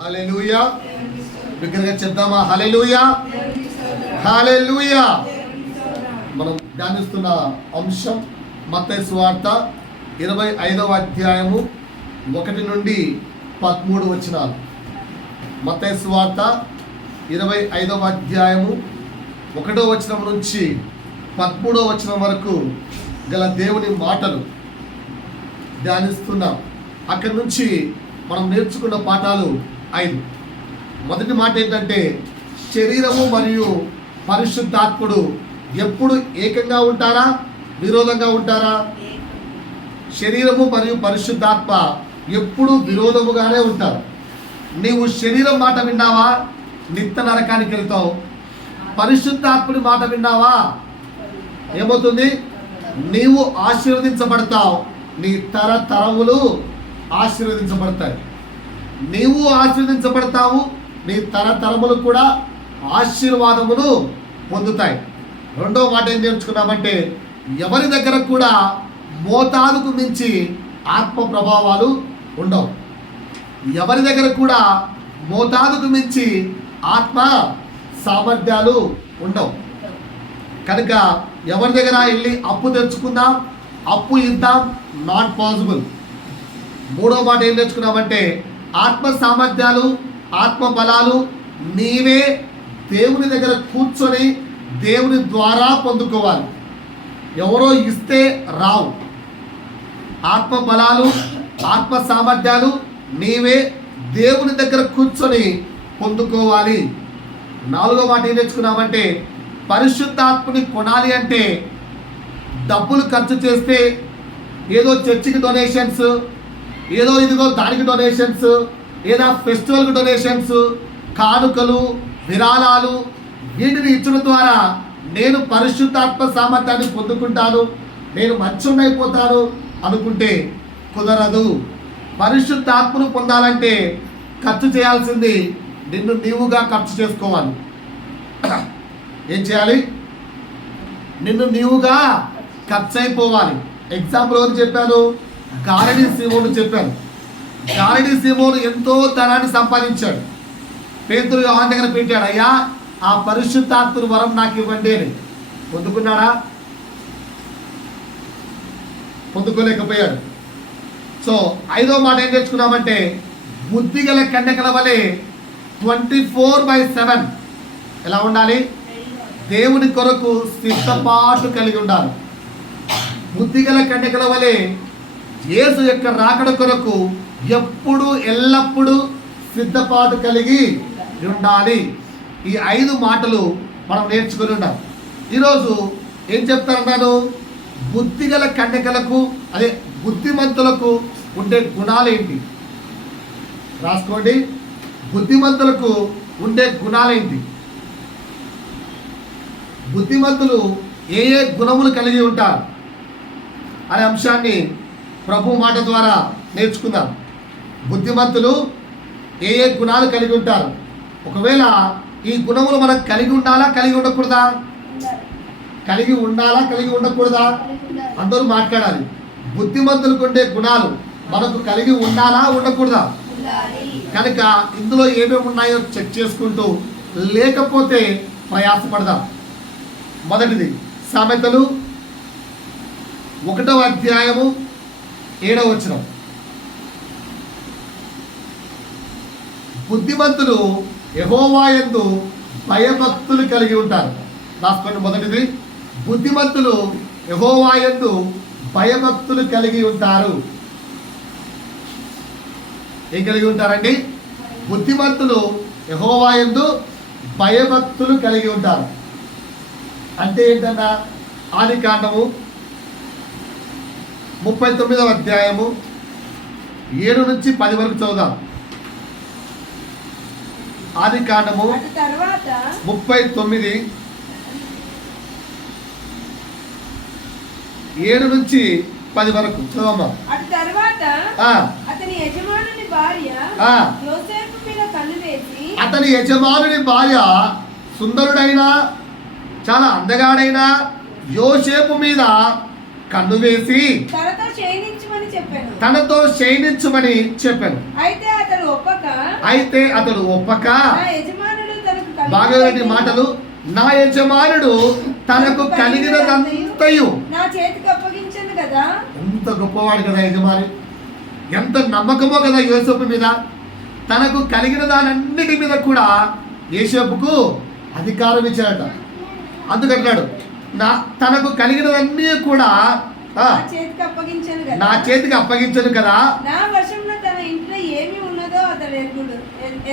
హల్లెలూయా. బిగ్గరగా చెప్దామా? హల్లెలూయా, హల్లెలూయా. మనం ధ్యానిస్తున్న అంశం మత్తయి సువార్త 25వ అధ్యాయము 1 నుండి 13 వచనాలు. మత్తయి సువార్త 25వ అధ్యాయము 1వ వచనం నుంచి 13వ వచనం వరకు గల దేవుని మాటలు ధ్యానిస్తున్నాం. అక్కడి నుంచి మనం నేర్చుకున్న పాఠాలు 5. మొదటి మాట ఏంటంటే, శరీరము మరియు పరిశుద్ధాత్ముడు ఎప్పుడు ఏకంగా ఉంటారా, విరోధంగా ఉంటారా? శరీరము మరియు పరిశుద్ధాత్మ ఎప్పుడు విరోధముగానే ఉంటారు. నీవు శరీరం మాట విన్నావా, నిత్య నరకానికి వెళ్తావు. పరిశుద్ధాత్ముడి మాట విన్నావా, ఏమవుతుంది? నీవు ఆశీర్వదించబడతావు, నీ తరతరములు ఆశీర్వదించబడతాయి. నీవు ఆశీర్వదించబడతావు, నీ తరతరములు కూడా ఆశీర్వాదమును పొందుతాయి. రెండవ మాట ఏం నేర్చుకున్నామంటే, ఎవరి దగ్గర కూడా మోతాదుకు మించి ఆత్మ ప్రభావాలు ఉండవు. ఎవరి దగ్గర కూడా మోతాదుకు మించి ఆత్మ సామర్థ్యాలు ఉండవు. కనుక ఎవరి దగ్గర వెళ్ళి అప్పు తెచ్చుకుందాం, అప్పు ఇద్దాం, నాట్ పాసిబుల్. మూడో మాట ఏం నేర్చుకున్నామంటే, ఆత్మ సామర్థ్యాలు, ఆత్మ బలాలు నీవే దేవుని దగ్గర కూర్చొని దేవుని ద్వారా పొందుకోవాలి. ఎవరో ఇస్తే రావు. ఆత్మ బలాలు, ఆత్మ సామర్థ్యాలు నీవే దేవుని దగ్గర కూర్చొని పొందుకోవాలి. నాలుగో మాట ఏం నేర్చుకున్నామంటే, పరిశుద్ధాత్మని కొనాలి అంటే డబ్బులు ఖర్చు చేస్తే, ఏదో చర్చికి డొనేషన్స్, ఏదో ఇదిగో దానికి డొనేషన్స్, ఏదో ఫెస్టివల్కి డొనేషన్స్, కానుకలు, విరాళాలు, వీటిని ఇచ్చడం ద్వారా నేను పరిశుద్ధాత్మ సామర్థ్యాన్ని పొందుకుంటాను, నేను మంచోనైపోతాను అనుకుంటే కుదరదు. పరిశుద్ధాత్మను పొందాలంటే ఖర్చు చేయాల్సింది నిన్ను నీవుగా ఖర్చు చేసుకోవాలి. ఏం చేయాలి? నిన్ను నీవుగా ఖర్చు అయిపోవాలి. ఎగ్జాంపుల్ ఎవరు చెప్పాను? గారడీ సీమోను చెప్పాను. గారడీ సీమోను ఎంతో ధనాన్ని సంపాదించాడు. పేతురు యోహాను దగ్గర పెట్టాడు, అయ్యా ఆ పరిశుద్ధాత్మ వరం నాకు ఇవ్వండి అని. పొందుకున్నాడా? పొందుకోలేకపోయాడు. సో 5వ మాట ఏం నేర్చుకున్నామంటే, బుద్ధిగల కన్యకల వలె 24/7 ఎలా ఉండాలి? దేవుని కొరకు సిద్ధపాటు కలిగి ఉండాలి. బుద్ధిగల కన్యకల వలె యేసు యొక్క రాకడ కొరకు ఎప్పుడు ఎల్లప్పుడూ సిద్ధపాటు కలిగి ఉండాలి. ఈ 5 మాటలు మనం నేర్చుకుని ఉన్నాం. ఈరోజు ఏం చెప్తారన్నాను? బుద్ధిగల కన్యకలకు, అదే బుద్ధిమంతులకు ఉండే గుణాలేంటి రాసుకోండి. బుద్ధిమంతులకు ఉండే గుణాలేంటి? బుద్ధిమంతులు ఏ ఏ గుణములు కలిగి ఉంటారు అనే అంశాన్ని ప్రభు మాట ద్వారా నేర్చుకుందాం. బుద్ధిమంతులు ఏ ఏ గుణాలు కలిగి ఉంటారు? ఒకవేళ ఈ గుణములు మనం కలిగి ఉండాలా, కలిగి ఉండకూడదా? కలిగి ఉండాలా, కలిగి ఉండకూడదా? అందరూ మాట్లాడాలి. బుద్ధిమంతులకు ఉండే గుణాలు మనకు కలిగి ఉండాలా, ఉండకూడదా? కనుక ఇందులో ఏమేమి ఉన్నాయో చెక్ చేసుకుంటూ, లేకపోతే ప్రయాసపడదాం. మొదటిది సామెతలు 1వ అధ్యాయము 7వ వచనం. బుద్ధిమంతులు యెహోవా యందు భయభక్తులు కలిగి ఉంటారు. రాసుకోండి. మొదటిది, బుద్ధిమంతులు యెహోవా యందు భయభక్తులు కలిగి ఉంటారు. ఏం కలిగి ఉంటారండి? బుద్ధిమంతులు యెహోవా యందు భయభక్తులు కలిగి ఉంటారు. అంటే ఏంటన్నా? ఆదికాండము 39వ అధ్యాయము 7 నుంచి 10 వరకు చదువుదాం. ఆదికాండము 39 7 నుంచి 10 వరకు చదవమ్మా. అతని యజమానుని భార్య సుందరుడైన, చాలా అందగాడైన యోసేపు మీద కన్ను వేసి తనతో శయనించమని చెప్పాను. తనతో శయనించమని చెప్పాను. అయితే అతడు ఒప్పక నా యజమానుడు తనకు బాగా మాటలు, నా యజమానుడు తనకు కలిగినదంతయు నా చేతికి అప్పగించను కదా. ఎంత గొప్పవాడు కదా యజమాని, ఎంత నమ్మకమో కదా యోసేపు మీద. తనకు కలిగిన దానన్నిటి మీద కూడా యోసేపుకు అధికారం ఇచ్చాడట. అందుకంటున్నాడు, తనకు కలిగినవన్నీ కూడా నా చేతికి అప్పగించను కదా. నా వశమున తన ఇంట్లో ఏమి ఉన్నదో అతడు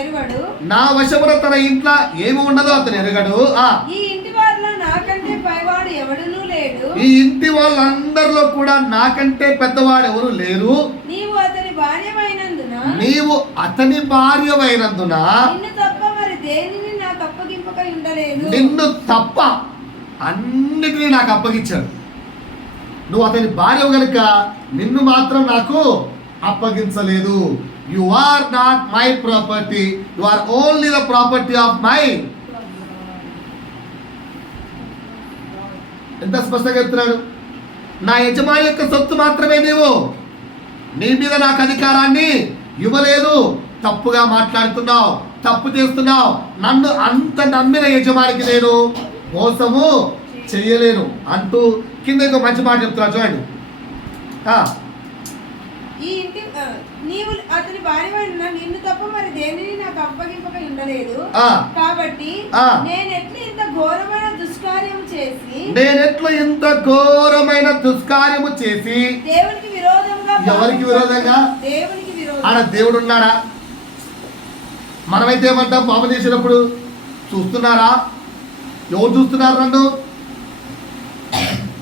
ఎరుగడు. నా వశమున తన ఇంట్లో ఏమి ఉన్నదో అతను ఎరుగడు. ఈ ఇంటి వారిలో నాకంటే పైవాడు ఎవడునూ లేడు. ఈ ఇంటి వాళ్ళందరిలో కూడా నాకంటే పెద్దవాడు ఎవరు లేరు. నీవు అతని భార్యవైనందున నిన్ను తప్ప మరి దేనిని నాకు అప్పగింపక ఉండలేదు. నిన్ను తప్ప అన్నిటినీ నాకు అప్పగించాడు. నువ్వు అతని భార్య కనుక నిన్ను మాత్రం నాకు అప్పగించలేదు. You are not my property, you are only the property of my. ఎంత స్పష్టంగా చెప్తున్నాడు, నా యజమాని యొక్క సొత్తు మాత్రమే నీవు, నీ మీద నాకు అధికారాన్ని ఇవ్వలేదు. తప్పుగా మాట్లాడుతున్నావు, తప్పు చేస్తున్నావు. నన్ను అంత నమ్మిన యజమానికి నేను మోసము చెయ్యలేను అంటూ కింద ఇంకో మంచి మాట చెప్తున్నా చూడండి. ఈ ఇంటి నీవు అతని భార్యవైన నిన్ను తప్ప మరి దేనిని నాకు అప్పగింపక ఉండలేదు. కాబట్టి నేనెట్లు ఇంత ఘోరమైన దుష్కార్యము చేసి దేవునికి విరోధంగా, ఎవరికి విరోధంగా? దేవునికి విరోధంగా. ఆడ దేవుడు ఉన్నాడా? మనమైతే ఏమంటాం పాపం చేసినప్పుడు? చూస్తున్నారా? ఎవరు చూస్తున్నారు? నన్ను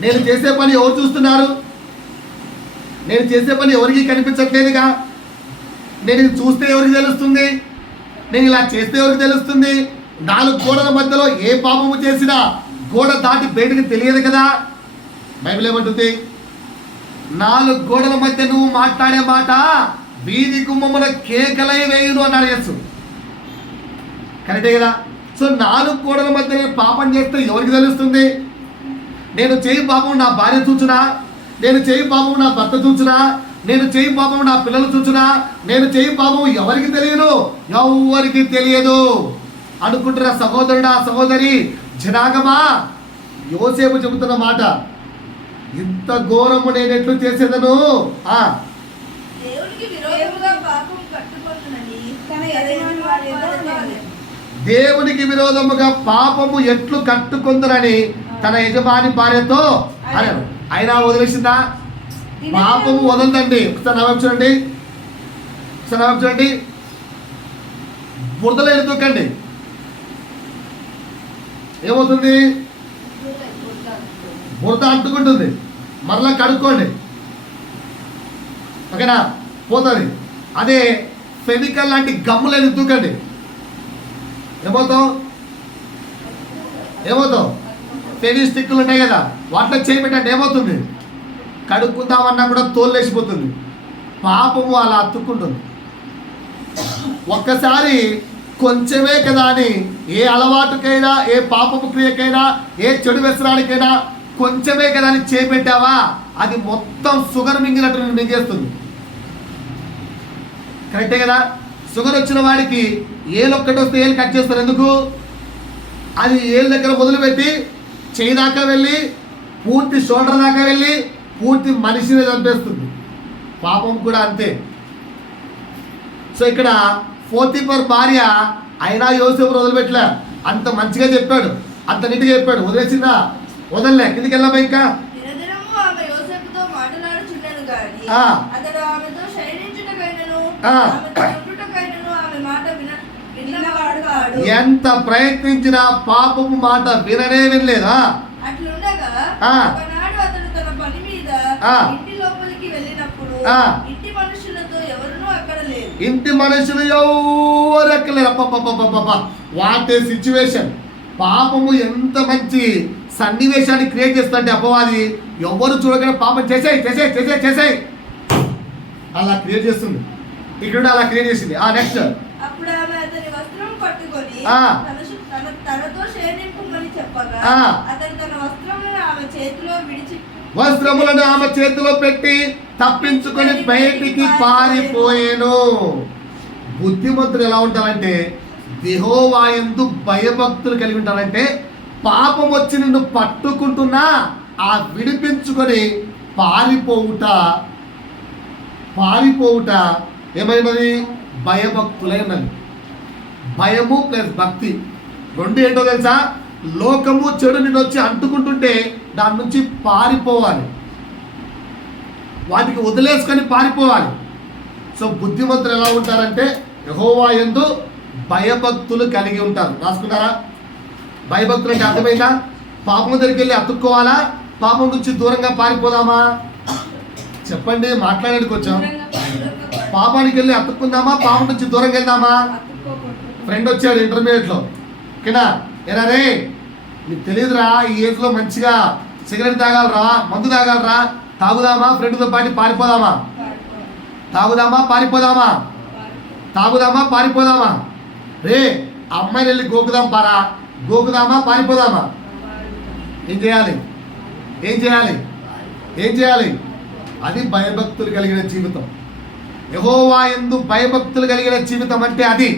నేను చేసే పని ఎవరు చూస్తున్నారు? నేను చేసే పని ఎవరికి కనిపించట్లేదుగా. నేను ఇది చూస్తే ఎవరికి తెలుస్తుంది? నేను ఇలా చేస్తే ఎవరికి తెలుస్తుంది? 4 గోడల మధ్యలో ఏ పాపము చేసినా గోడ దాటి బయటకు తెలియదు కదా. బైబిల్ ఏమంటుంది? 4 గోడల మధ్య నువ్వు మాట్లాడే మాట వీధి గుమ్మమున కేకలై వేయును అన్నాడు యేసు. కరెక్టే కదా. సో 4 గోడల మధ్య నేను పాపం చేస్తే ఎవరికి తెలుస్తుంది? నేను చేయి పాపం నా భార్య చూచునా, నేను చేయి పాపం నా భర్త చూచునా, నేను చేయి పాపం నా పిల్లలు చూచునా, నేను చేయి పాపం ఎవరికి తెలియదు? ఎవరికి తెలియదు అనుకుంటున్న సహోదరుడా, సహోదరి, జనాగమా, యోసేపు చెబుతున్న మాట, ఇంత ఘోరము నేను ఎట్లు చేసేదను? దేవునికి విరోధముగా పాపము ఎట్లు కట్టుకుందరని తన యజమాని భార్యతో అన్నాడు. అయినా వదిలేసిందా? పాపము వదలదండి. ఒకసారి నవ్వు చూడండి, ఒకసారి నవ్వు చూడండి. బురదలో ఎదుకండి, ఏమవుతుంది? బురద అంటుకుంటుంది. మరలా కడుక్కోండి, ఓకేనా? పోతుంది. అదే ఫెవికల్ లాంటి గమ్ములు ఎదుకండి, ఏమవుతావు? ఫెవి స్టిక్లు ఉంటాయి కదా, వాటిలో చేయబెట్టండి, ఏమవుతుంది? కడుక్కుందామన్నా కూడా తోలు లేచిపోతుంది. పాపము అలా అతుక్కుంటుంది. ఒక్కసారి కొంచెమే కదా అని ఏ అలవాటుకైనా, ఏ పాపపు క్రియకైనా, ఏ చెడు వ్యసనానికైనా కొంచెమే కదా అని చేపెట్టావా, అది మొత్తం షుగర్ మింగినట్టు నేను మింగేస్తుంది. కరెక్టే కదా. షుగర్ వచ్చిన వాడికి ఏళ్ళు ఒక్కటి వస్తే ఏళ్ళు కట్ చేస్తారు. ఎందుకు? అది ఏళ్ళ దగ్గర మొదలుపెట్టి చేయి దాకా వెళ్ళి పూర్తి షోల్డర్ దాకా వెళ్ళి పూర్తి మనిషిని చంపేస్తుంది. పాపం కూడా అంతే. సో ఇక్కడ పోతీఫర్ భార్య అయినా యోసేపు వదిలిపెట్టలే. అంత మంచిగా చెప్పాడు, అంత నీట్గా చెప్పాడు. వదిలేసిందా? వదలలే. కిందికి వెళ్ళామా? ఇంకా ఎంత ప్రయత్నించినా పాపము మాట విననే వినలేదా? ఇంటి మనుషులు ఎవరు ఎక్కలేరు. What a situation. పాపము ఎంత మంచి సన్నివేశాన్ని క్రియేట్ చేస్తుంటే అపవాది ఎవరు చూడగానే పాపం చేసేయి అలా క్రియేట్ చేస్తుంది. ఇక్కడ అలా క్రియేట్ చేసింది. నెక్స్ట్ వస్త్రములను ఆమె చేతిలో పెట్టి తప్పించుకొని బయటికి పారిపోయేను. బుద్ధిమంతులు ఎలా ఉంటారంటే యెహోవా యందు భయభక్తులు కలిగి ఉంటారంటే పాపం వచ్చి నిన్ను పట్టుకుంటున్నా ఆ విడిపించుకొని పారిపోవుట ఏమైనది? భయభక్తులై ఉన్నది. భయము ప్లస్ భక్తి రెండు ఏంటో తెలుసా? లోకము చెడు నిన్ను వచ్చి అంటుకుంటుంటే దాని నుంచి పారిపోవాలి, వాటికి వదిలేసుకొని పారిపోవాలి. సో బుద్ధిమంతులు ఎలా ఉంటారంటే యెహోవా యందు భయభక్తులు కలిగి ఉంటారు. రాసుకున్నారా? భయభక్తులు అంటే అర్థమైందా? పాపం దగ్గరికి వెళ్ళి అతుక్కోవాలా, పాపం నుంచి దూరంగా పారిపోదామా? చెప్పండి, మాట్లాడడానికి వచ్చాం. పాపానికి వెళ్ళి అతుక్కుందామా, పాపం నుంచి దూరంగా వెళ్దామా? ఫ్రెండ్ వచ్చాడు ఇంటర్మీడియట్లో, ఓకేనా? ఎరా రే, నీకు తెలియదురా ఈ ఏజ్లో మంచిగా సిగరెట్ తాగాలరా, మందు తాగాలరా, తాగుదామా ఫ్రెండ్తో పాటు పారిపోదామా? తాగుదామా పారిపోదామా? తాగుదామా పారిపోదామా? రే అమ్మాయిని వెళ్ళి గోకుదాం పారా, గోకుదామా పారిపోదామా? ఏం చేయాలి? ఏం చేయాలి? ఏం చేయాలి? అది భయభక్తులు కలిగిన జీవితం. యెహోవా యందు భయభక్తులు కలిగిన జీవితం అంటే అది.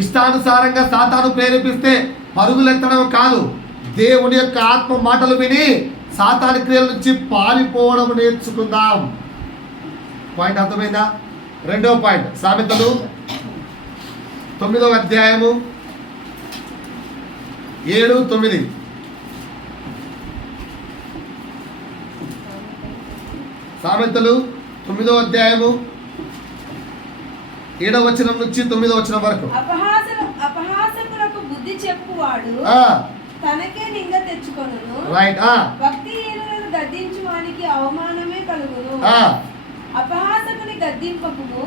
ఇష్టానుసారంగా సాతాను ప్రేరేపిస్తే పరుగులెత్తడం కాదు, దేవుని యొక్క ఆత్మ మాటలు విని సాతాను క్రియల నుంచి పారిపోవడం నేర్చుకుందాం. పాయింట్ అర్థమైందా? రెండవ పాయింట్, సామెతలు 9వ అధ్యాయము 7, 9. సామెతలు 9వ అధ్యాయము 7వ వచనం నుంచి 9వ వచనం వరకు. అపహాసకులకు బుద్ధి చెప్పువాడు తనకే నింద తెచ్చుకొనును. రైట్. భక్తిహీనులను గద్దించు వానికి అవమానమే కలుగును. అపహాసకుని గద్దింపకుము,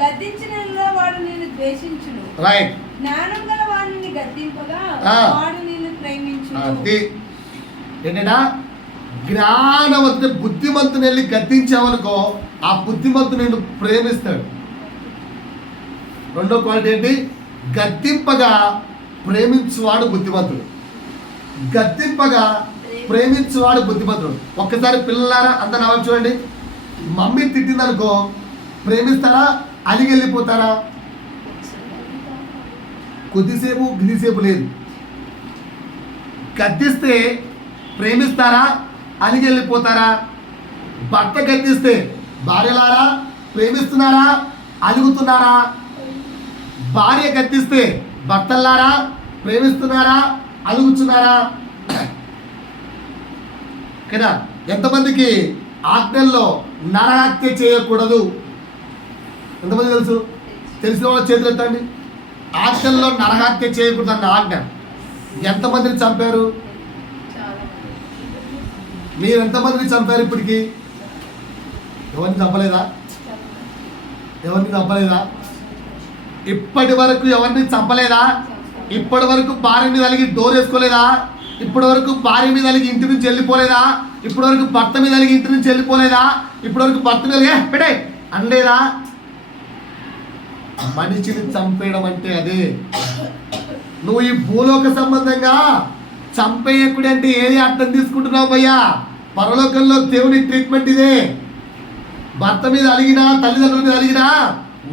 గద్దించిన వాడు నిన్ను ద్వేషించును. రైట్. జ్ఞానం గల వాడిని గద్దింపగా వాడు నిన్ను ప్రేమించును. ఏంటంటే జ్ఞానవంతుని బుద్ధిమంతుని వెళ్ళి గద్దించావనుకో ఆ బుద్ధిమంతుని నిన్ను ప్రేమిస్తాడు. రెండో క్వాలిటీ ఏంటి? గద్దింపగా ప్రేమించువాడు బుద్ధిమంతుడు. గద్దింపగా ప్రేమించువాడు బుద్ధిమంతుడు. ఒక్కసారి పిల్లలారా అంతా నవ్వు చూడండి. మమ్మీ తిట్టిందనుకో ప్రేమిస్తారా, అలిగి వెళ్ళిపోతారా? కొద్దిసేపు గిదిసేపు లేదు. గద్దిస్తే ప్రేమిస్తారా, అలిగి వెళ్ళిపోతారా? భర్త గద్దిస్తే భార్యలారా ప్రేమిస్తున్నారా, అలుగుతున్నారా? భార్య గద్దిస్తే భర్తలారా ప్రేమిస్తున్నారా, అలుగుతున్నారా? కదా? ఎంతమందికి ఆజ్ఞల్లో నరహత్య చేయకూడదు? ఎంతమంది తెలుసు? తెలిసిన వాళ్ళ చేతులు ఎత్తండి. ఆజ్ఞల్లో నరహత్య చేయకూడదు అన్న ఆజ్ఞ ఎంతమందిని చంపారు? మీరు ఎంతమందిని చంపారు ఇప్పటికి? ఎవరిని చంపలేదా? ఎవరిని చంపలేదా? ఇప్పటి వరకు ఎవరిని చంపలేదా? ఇప్పటి వరకు భార్య మీద అలిగి డోర్ వేసుకోలేదా? ఇప్పటి వరకు భార్య మీద అలిగి ఇంటి నుంచి వెళ్ళిపోలేదా? ఇప్పటి వరకు భర్త మీద అలిగి ఇంటి నుంచి వెళ్ళిపోలేదా? ఇప్పటి వరకు భర్త మీద పెట్టే అనలేదా? మనిషిని చంపేయడం అంటే అదే. నువ్వు ఈ భూలోక సంబంధంగా చంపేయకుడి అంటే ఏది అర్థం తీసుకుంటున్నావు భయ్యా? పరలోకంలో దేవుని ట్రీట్మెంట్ ఇదే. భర్త మీద అలిగినా, తల్లిదండ్రుల మీద అలిగినా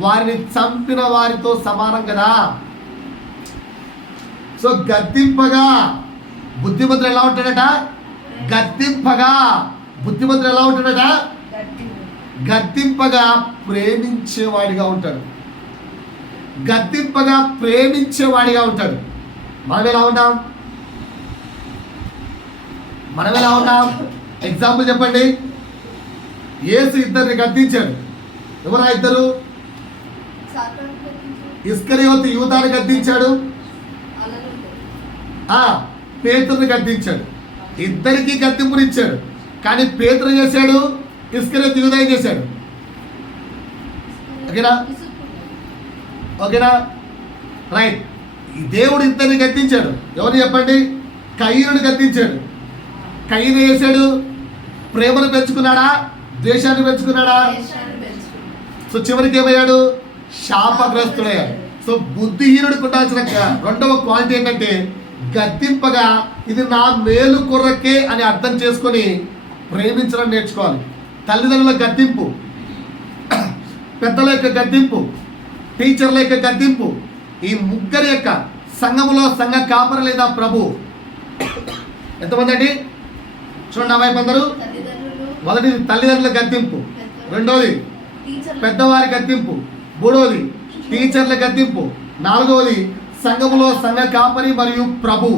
వారిని చంపిన వారితో సమానం కదా. సో గద్దింపగా బుద్ధిమంతుడు ఎలా ఉంటాడట? గద్దింపగా బుద్ధిమంతుడు ఎలా ఉంటాడట? గద్దింపగా ప్రేమించేవాడిగా ఉంటాడు. గద్దింపగా ప్రేమించేవాడిగా ఉంటాడు. మనం ఎలా ఉన్నాం? మనం ఎలా ఉన్నాం? ఎగ్జాంపుల్ చెప్పండి. యేసు ఇద్దరిని గద్దించాడు. ఎవరా ఇద్దరు? ఇస్కరియోతు యూదాని గద్దించాడు, పేతురుని గద్దించాడు. ఇద్దరికి గద్దింపునిచ్చాడు. కానీ పేతురు చేశాడు, ఇస్కరియోతు యూదా చేశాడు. ఓకేనా? ఓకేనా? రైట్. దేవుడు ఇద్దరిని గద్దించాడు. ఎవరు చెప్పండి? కయీనుని గద్దించాడు. కయీను చేశాడు? ప్రేమను పెంచుకున్నాడా, ద్వేషాన్ని పెంచుకున్నాడా? సో చివరికి ఏమయ్యాడు? శాపగ్రస్తుడయ్యాడు. సో బుద్ధిహీనుడికి ఉండాల్సిన రెండవ క్వాలిటీ ఏంటంటే గద్దింపగా ఇది నా మేలు కొరకే అని అర్థం చేసుకొని ప్రేమించడం నేర్చుకోవాలి. తల్లిదండ్రుల గద్దింపు, పెద్దల యొక్క గద్దింపు, టీచర్ల యొక్క గద్దింపు, ఈ ముగ్గురి యొక్క సంఘములో సంఘ కాపరి లేదా ప్రభు. ఎంతమంది అండి? చూడండి అమ్మాయి అందరూ. మొదటిది తల్లిదండ్రుల గద్దింపు, రెండోది పెద్దవారి గద్దింపు, మూడవది టీచర్ల గద్దింపు, నాలుగవది సంఘములో సంఘ కాపరి మరియు ప్రభు.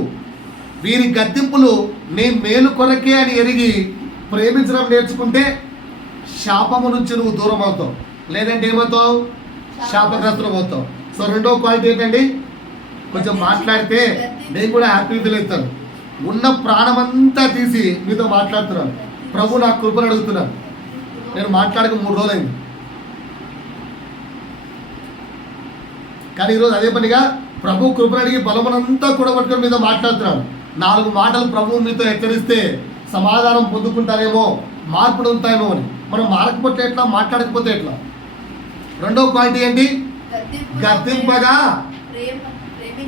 వీరి గద్దింపులు నీ మేలు కొరకే అని ఎరిగి ప్రేమించడం నేర్చుకుంటే శాపము నుంచి నువ్వు దూరం అవుతావు, లేదంటే ఏమవుతావు? శాపగ్రస్తులం అవుతావు. సో రెండో క్వాలిటీ ఏంటండి? కొంచెం మాట్లాడితే నేను కూడా హ్యాపీ ఫీల్ అవుతాను. ఉన్న ప్రాణమంతా తీసి మీతో మాట్లాడుతున్నాను. ప్రభు నాకు కృపను అడుగుతున్నాను. నేను మాట్లాడక 3 రోజులైంది, కానీ ఈరోజు అదే పనిగా ప్రభు కృపను అడిగి బలమునంతా కూడా పట్టుకొని మీతో మాట్లాడుతున్నాను. 4 మాటలు ప్రభువు మీతో హెచ్చరిస్తే సమాధానం పొందుకుంటారేమో, మార్పులు ఉంటాయేమో అని. మనం మారకపోతే ఎట్లా, మాట్లాడకపోతే ఎట్లా? రెండో క్వాలిటీ ఏంటి? గద్దింపగా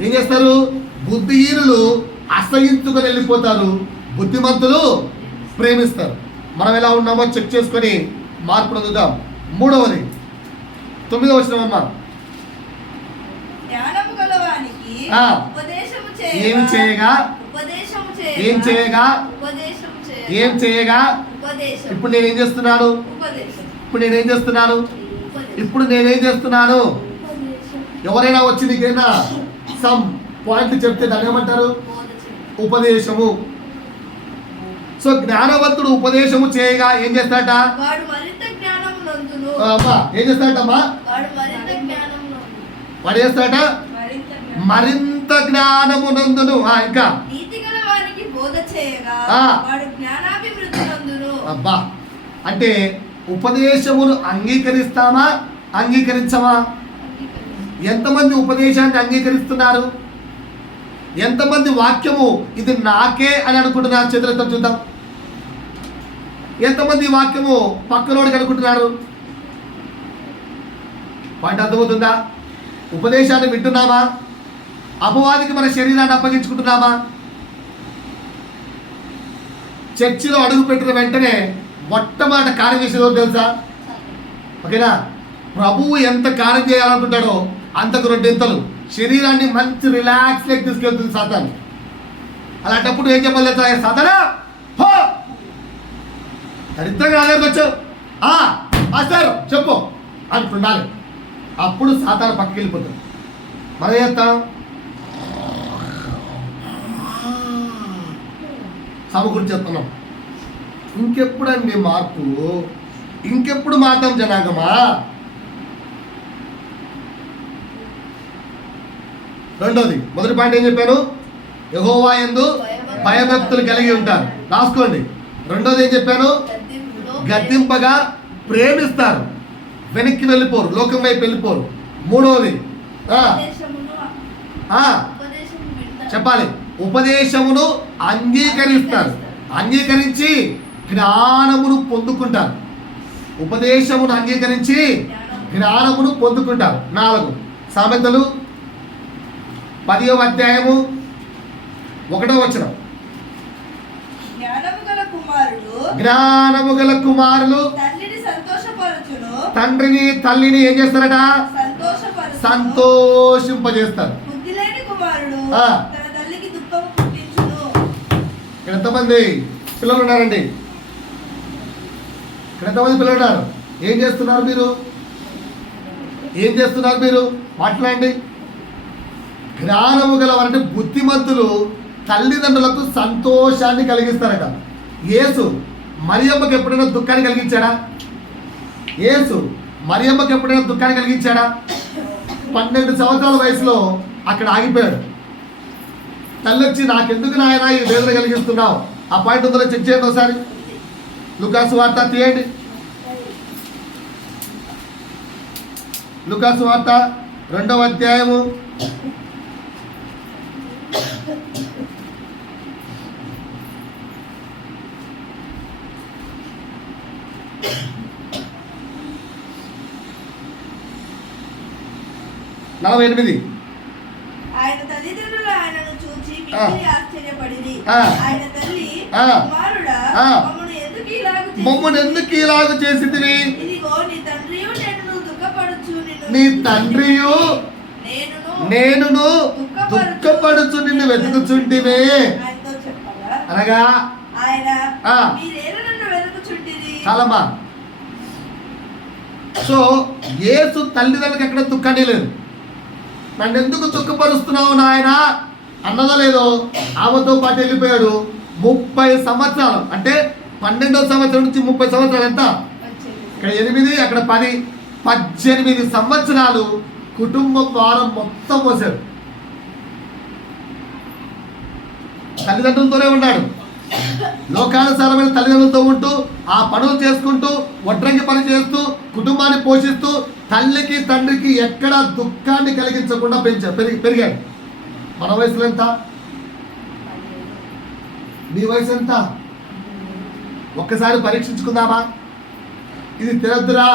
ఏం చేస్తారు? బుద్ధిహీనులు అసహించుకొని వెళ్ళిపోతారు, బుద్ధిమంతులు ప్రేమిస్తారు. మనం ఎలా ఉన్నామో చెక్ చేసుకొని మార్పు పొందుదాం. మూడవది 9వ వచనమమ్మ. ఏం చేయగా ఇప్పుడు నేనేం చేస్తున్నాను? ఎవరైనా వచ్చి నీకైనా సమ్ పాయింట్ చెప్తే దాన్ని ఏమంటారు? ఉపదేశము. సో జ్ఞానవంతుడు ఉపదేశము చేయగా ఏం చేస్తాడట? ఏం చేస్తాడమ్మా? వాడు చేస్తాడట మరింత జ్ఞానము నందును. ఇంకా అబ్బా, అంటే ఉపదేశమును అంగీకరిస్తామా, అంగీకరించమా? ఎంతమంది ఉపదేశాన్ని అంగీకరిస్తున్నారు? ఎంతమంది వాక్యము ఇది నాకే అని అనుకుంటున్నారు? చేతులతో చూద్దాం. ఎంతమంది వాక్యము పక్కనోడికి అనుకుంటున్నారు? పాయింట్ అర్థమవుతుందా? ఉపదేశాన్ని వింటున్నామా? అపవాదికి మన శరీరాన్ని అప్పగించుకుంటున్నామా? చర్చిలో అడుగు పెట్టిన వెంటనే మొట్టమొదటి కార్యం చేసేదో తెలుసా? ఓకేనా? ప్రభువు ఎంత కార్యం చేయాలనుకుంటాడో అంతకు 2 ఇంతలు శరీరాన్ని మంచి రిలాక్స్ లెక్క తీసుకెళ్తుంది సాతాను. అలాంటప్పుడు ఏం చెప్పాలి తెలుసా? సాతానా హో దరిద్రంగా నా దగ్గరకు వచ్చావు, మాస్టర్ చెప్పు అంటుండాలి. అప్పుడు సాతాను పక్కకి వెళ్ళిపోతుంది. మనం చేస్తాం, సమకూర్చి చెప్తున్నాం. ఇంకెప్పుడండి మార్పు? ఇంకెప్పుడు మారుతాం జనాగమా? రెండోది, మొదటి పాయింట్ ఏం చెప్పాను? యెహోవా యందు భయభక్తులు కలిగి ఉంటారు, రాసుకోండి. రెండోది ఏం చెప్పాను? గద్దింపగా ప్రేమిస్తారు, వెనక్కి వెళ్ళిపోరు, లోకం వైపు వెళ్ళిపోరు. మూడవది చెప్పాలి, ఉపదేశమును అంగీకరిస్తారు, అంగీకరించి జ్ఞానమును పొందుకుంటారు. ఉపదేశమును అంగీకరించి జ్ఞానమును పొందుకుంటారు. 4 సామెతలు 10వ అధ్యాయము 1వ వచనం. జ్ఞానము గల కుమారులు తండ్రిని తల్లిని ఏం చేస్తారట? సంతోషింపజేస్తారు. ఇక్కడ ఎంతమంది పిల్లలు ఉన్నారండి? ఇక్కడ ఎంతమంది పిల్లలు ఉన్నారు? ఏం చేస్తున్నారు మీరు? మాట్లాడండి. జ్ఞానము గలవారంటే బుద్ధిమంతులు తల్లిదండ్రులకు సంతోషాన్ని కలిగిస్తారట. యేసు మరియమ్మకి ఎప్పుడైనా దుఃఖాన్ని కలిగించాడా? 12 సంవత్సరాల వయసులో అక్కడ ఆగిపోయాడు. తల్లి వచ్చి నాకెందుకు నాయన ఈ వేదన కలిగిస్తున్నావు? ఆ పాయింట్ ఉందో చెక్ చేయండి ఒకసారి. లూకాసు వార్త తీయండి. లూకాసు వార్త 2వ అధ్యాయము 48. ఆయన తల్లిదండ్రులు ఆయనను చూచి మిక్కిలి ఆశ్చర్యపడిరి. ఆయన తల్లి కుమారుడా మమ్మను ఎందుకు ఈ మమ్మల్ని ఎందుకు ఇలాగ చేసితివి? ఇదిగో నీ తండ్రియు నేనును దుఃఖపడుచు నీ తండ్రియు నేనును దుఃఖపడుచు నిన్ను వెతుకుచుంటివే అనగా ఆయన మీరేనా నన్ను వెతుకుచుంటిరి. చాలమ్మా. సో యేసు తల్లిదండ్రులకు ఎక్కడ దుఃఖాన్ని లేదు. నన్ను ఎందుకు దుఃఖపరుస్తున్నావు నాయన అన్నదో లేదో ఆమెతో పాటు వెళ్ళిపోయాడు. 30 సంవత్సరాలు, అంటే 12వ సంవత్సరం నుంచి 30 సంవత్సరాలు ఎంత? ఇక్కడ 8, అక్కడ 10, 18 సంవత్సరాలు కుటుంబం వారం మొత్తం పోసాడు. తల్లిదండ్రులతోనే ఉన్నాడు. లోకానుసారమైన తల్లిదండ్రులతో ఉంటూ ఆ పనులు చేసుకుంటూ వడ్రంగి పని చేస్తూ కుటుంబాన్ని పోషిస్తూ తల్లికి తండ్రికి ఎక్కడ దుఃఖాన్ని కలిగించకుండా పెరిగాడు. మన వయసులో ఎంత? నీ వయసు ఎంత? ఒక్కసారి పరీక్షించుకుందామా? ఇది తినద్దురా,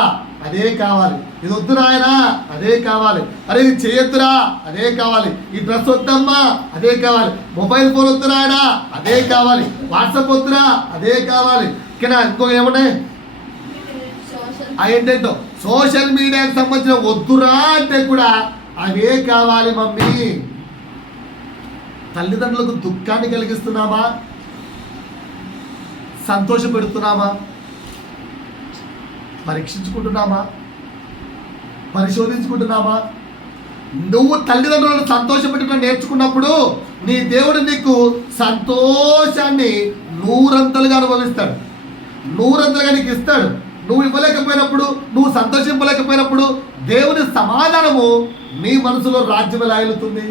అదే కావాలి. ఇది వద్దురా ఆయన, అదే కావాలి. అరే ఇది చేయొద్దురా, అదే కావాలి. ఈ డ్రెస్ వద్దమ్మా, అదే కావాలి. మొబైల్ ఫోన్ వద్దురా ఆయన, అదే కావాలి. వాట్సాప్ వద్దురా, అదే కావాలి. ఓకేనా? ఇంకొక ఏమున్నాయి ఏంటంటో సోషల్ మీడియాకి సంబంధించిన వద్దురా అంటే కూడా అవే కావాలి. మమ్మీ, తల్లిదండ్రులకు దుఃఖాన్ని కలిగిస్తున్నామా? సంతోషపెడుతున్నామా? పరీక్షించుకుంటున్నామా? పరిశోధించుకుంటున్నామా? నువ్వు తల్లిదండ్రులను సంతోషపెట్టడం నేర్చుకున్నప్పుడు నీ దేవుడు నీకు సంతోషాన్ని 100 అనుభవిస్తాడు, 100 నీకు ఇస్తాడు. నువ్వు ఇవ్వలేకపోయినప్పుడు, నువ్వు సంతోషింపలేకపోయినప్పుడు దేవుని సమాధానము నీ మనసులో రాజ్యం ఎలా వెళుతుంది?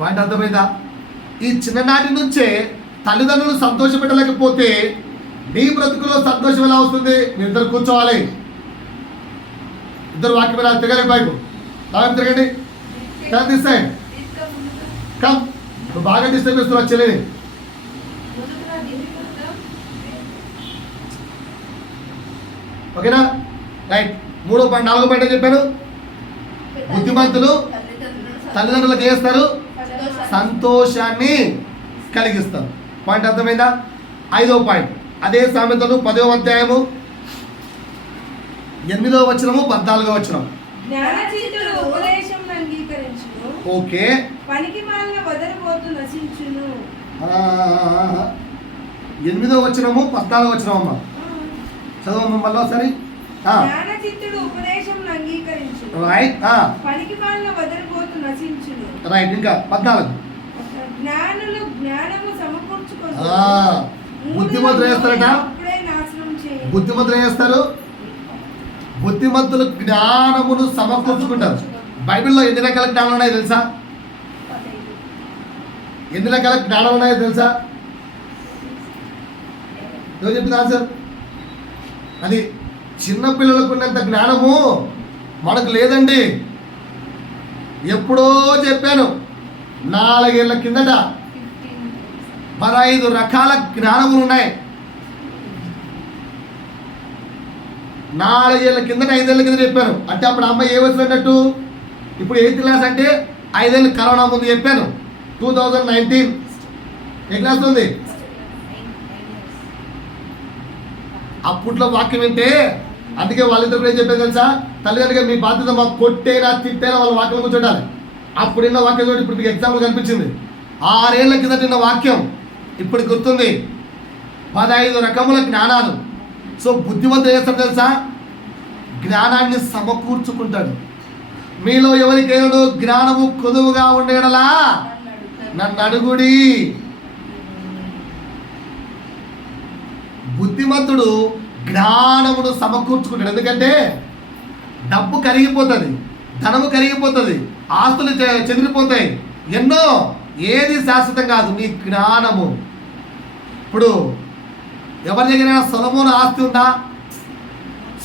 వాటి అర్థమైందా? ఈ చిన్ననాటి నుంచే తల్లిదండ్రులు సంతోషపెట్టలేకపోతే నీ బ్రతుకులో సంతోషం ఎలా వస్తుంది? మీ ఇద్దరు కూర్చోవాలి. ఇద్దరు వాక్యం ఎలా తిరగలేదు? వైపు బాగా తిరగండి. This side come. నువ్వు బాగా డిస్టర్బ్ చేస్తున్నావు చెల్లిని. ఓకేనా? రైట్. 3వ పాయింట్ 4వ పాయింట్ చెప్పాను. బుద్ధిమంతులు తల్లిదండ్రులకు చేస్తారు, సంతోషాన్ని కలిగిస్తారు. పాయింట్ అర్థమైందా? 5వ పాయింట్ అదే సామెతలు 10వ అధ్యాయము 8వ వచనము 14వ వచనం. ఓకే. 8వ వచనము 14వ వచనం అమ్మ చదవమ్మ మళ్ళీ ఒకసారి. రైట్. ఇంకా 14. బుద్ధిమంతులు వేస్తారట. బుద్ధిమంతులు వేస్తారు. బుద్ధిమంతులు జ్ఞానమును సమకూర్చుకుంటారు. బైబిల్లో ఎన్ని రకాల జ్ఞానం ఉన్నాయో తెలుసా? ఎన్ని రకాల జ్ఞానం ఉన్నాయో తెలుసా? ఎవరు చెప్పింది ఆన్సర్? అది చిన్నపిల్లలకు ఉన్నంత జ్ఞానము మనకు లేదండి. ఎప్పుడో చెప్పాను, 4 ఏళ్ల కిందట 15 రకాల జ్ఞానములు ఉన్నాయి. 4 ఏళ్ల కిందట 5 ఏళ్ల కింద చెప్పాను. అంటే అప్పుడు అమ్మాయి ఏ వయసులో అన్నట్టు? ఇప్పుడు 8th క్లాస్ అంటే 5 ఏళ్ళు కరోనా ముందు చెప్పాను. 2019 ఏ క్లాస్ ఉంది? అప్పట్లో వాక్యం వింటే, అందుకే వాళ్ళిద్దరు కూడా ఏం చెప్పారు తెలుసా? తల్లిదండ్రులుగా మీ బాధ్యత మాకు కొట్టేనా తిట్టేనా వాళ్ళ వాక్యం కూర్చోటాలి. అప్పుడున్న వాక్యం చూడండి, ఇప్పుడు మీకు ఎగ్జాంపుల్ కనిపించింది. 6 ఏళ్ల కిందట ఉన్న వాక్యం ఇప్పుడు గుర్తుంది. 15 రకముల జ్ఞానాలు. సో బుద్ధిమంతుడు చేస్తాడు తెలుసా? జ్ఞానాన్ని సమకూర్చుకుంటాడు. మీలో ఎవరికైనా జ్ఞానము కొదువుగా ఉండేలా నన్ను అడుగుడి. బుద్ధిమంతుడు జ్ఞానమును సమకూర్చుకుంటాడు. ఎందుకంటే డబ్బు కరిగిపోతుంది, ధనము కరిగిపోతుంది, ఆస్తులు చెదిరిపోతాయి, ఎన్నో. ఏది శాశ్వతం కాదు, నీ జ్ఞానము. ఇప్పుడు ఎవరి దగ్గరైనా సొలొమోను ఆస్తి ఉందా?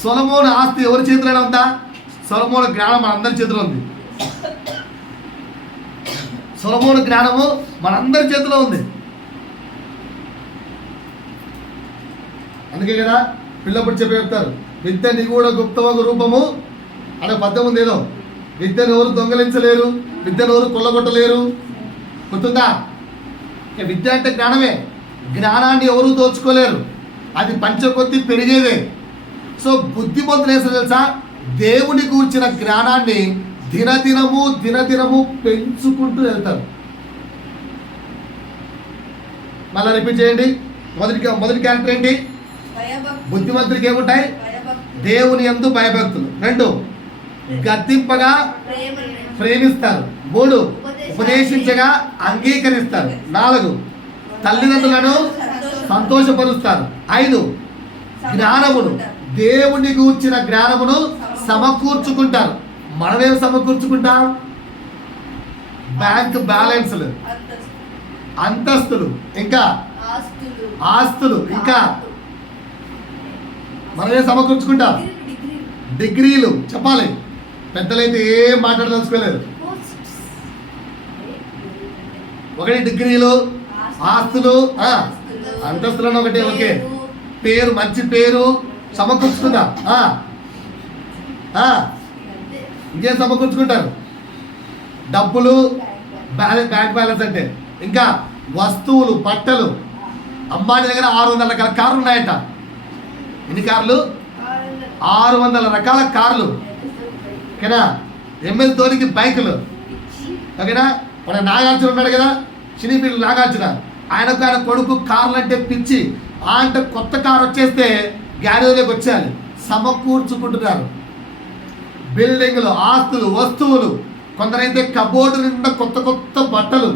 సొలొమోను ఆస్తి ఎవరి చేతిలోనే ఉందా? సొలొమోను జ్ఞానం మనందరి చేతిలో ఉంది. సొలొమోను జ్ఞానము మనందరి చేతిలో ఉంది. అందుకే కదా పిల్లప్పుడు చెప్తారు, విద్య నిగూఢ గుప్తమగు రూపము అనే పద్యం ఉంది. ఏదో విద్యను ఎవరు దొంగలించలేరు, విద్యను ఎవరు కొల్లగొట్టలేరు. గుర్తుందా? విద్య అంటే జ్ఞానమే. జ్ఞానాన్ని ఎవరు దోచుకోలేరు. అది పంచకొద్ది పెరిగేదే. సో బుద్ధిమంతులు ఏం తెలుసా, దేవుని గూర్చిన జ్ఞానాన్ని దినదినము పెంచుకుంటూ వెళ్తారు. మళ్ళీ రిపీట్ చేయండి. మొదటి క్యారెక్టర్ ఏంటి? బుద్ధిమంతుడికి ఏముంటాయి? దేవుని యందు భయభక్తులు. 2 గద్దింపగా ప్రేమిస్తారు. 3 ఉపదేశించగా అంగీకరిస్తారు. 4 తల్లిదండ్రులను సంతోషపరుస్తారు. 5 జ్ఞానమును, దేవుని గూర్చిన జ్ఞానమును సమకూర్చుకుంటారు. మనమేం సమకూర్చుకుంటాం? బ్యాంక్ బ్యాలెన్స్లు, అంతస్తులు, ఇంకా ఆస్తులు, ఇంకా మనమేం సమకూర్చుకుంటాం? డిగ్రీలు. చెప్పాలి, పెద్దలైతే ఏం మాట్లాడదలుచుకోలేదు. 1 డిగ్రీలు, ఆస్తులు, అంతస్తులను 1. ఓకే, పేరు, మంచి పేరు సమకూర్చుకుందాం. ఇంకేం సమకూర్చుకుంటారు? డబ్బులు, బ్యాంక్ బ్యాలెన్స్ అంటే, ఇంకా వస్తువులు, బట్టలు. అంబానీ దగ్గర 600 రకాల కార్లు ఉన్నాయంట. ఎన్ని కార్లు? 600 రకాల కార్లు. ఓకేనా? ఎంఎస్ ధోనికి బైకులు. ఓకేనా? మన నాగార్జున ఉన్నాడు కదా, సినీఫీల్డ్ నాగార్జున, ఆయన కొడుకు కార్లు అంటే పిచ్చి. అంటే కొత్త కారు వచ్చేస్తే గ్యారేజ్లోకి వచ్చేయాలి. సమకూర్చుకుంటున్నారు. బిల్డింగ్లు, ఆస్తులు, వస్తువులు. కొందరైతే కబోర్డు నిండా కొత్త బట్టలు.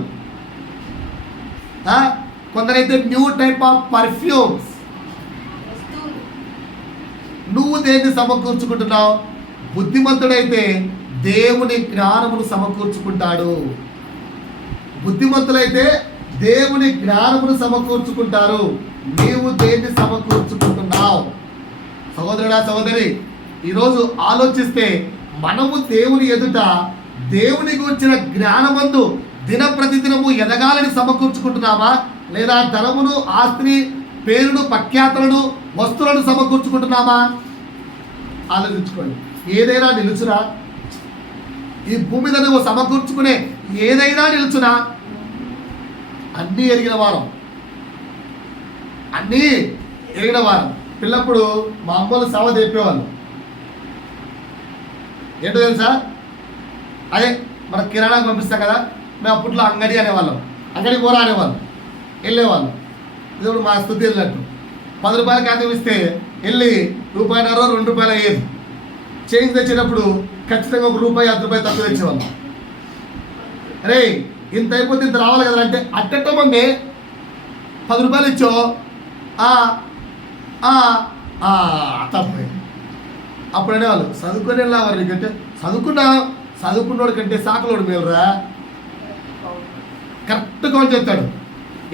కొందరైతే న్యూ టైప్ ఆఫ్ పర్ఫ్యూమ్స్. నువ్వు దేన్ని సమకూర్చుకుంటున్నావు? బుద్ధిమంతుడైతే దేవుని జ్ఞానమును సమకూర్చుకుంటాడు. బుద్ధిమంతులైతే దేవుని జ్ఞానమును సమకూర్చుకుంటారు. నీవు దేన్ని సమకూర్చుకుంటున్నావు? సహోదరుడా, సహోదరి, ఈరోజు ఆలోచిస్తే మనము దేవుని ఎదుట దేవుని గురించిన జ్ఞానమందు దినప్రతిదినము ఎదగాలని సమకూర్చుకుంటున్నామా, లేదా ధనమును, ఆస్తిని, పేరును, ప్రఖ్యాతులను, వస్తువులను సమకూర్చుకుంటున్నామా? ఆలోచించుకోండి. ఏదైనా నిలుచునా? ఈ భూమి మీద నువ్వు సమకూర్చుకునే ఏదైనా నిలుచునా? అన్నీ ఎరిగిన వారం, అన్నీ ఎరిగిన వారం. పిల్లప్పుడు మా అమ్మలు సేవ చెప్పేవాళ్ళు. ఏంటో తెలుసా? అదే మన కిరాణాకు పంపిస్తాం కదా, మేము అప్పట్లో అంగడి అనేవాళ్ళం. అంగడి పోరా అనేవాళ్ళం, వెళ్ళేవాళ్ళం. ఇది మా స్థుతి వెళ్ళినట్టు 10 రూపాయల కాంతం ఇస్తే వెళ్ళి ₹1.50 ₹2 అయ్యేది. చేంజ్ తెచ్చినప్పుడు ఖచ్చితంగా ₹1 ₹10 తక్కువ తెచ్చేవాళ్ళం. అరే ఇంత అయిపోతే ఇంత రావాలి కదా అంటే అట్టమంది 10 రూపాయలు ఇచ్చో తప్పే. అప్పుడు అనేవాళ్ళు చదువుకొని వెళ్ళావారు నీకంటే చదువుకున్నోడు కంటే సాకులోడు మేలురా. కరెక్ట్గా చెప్తాడు.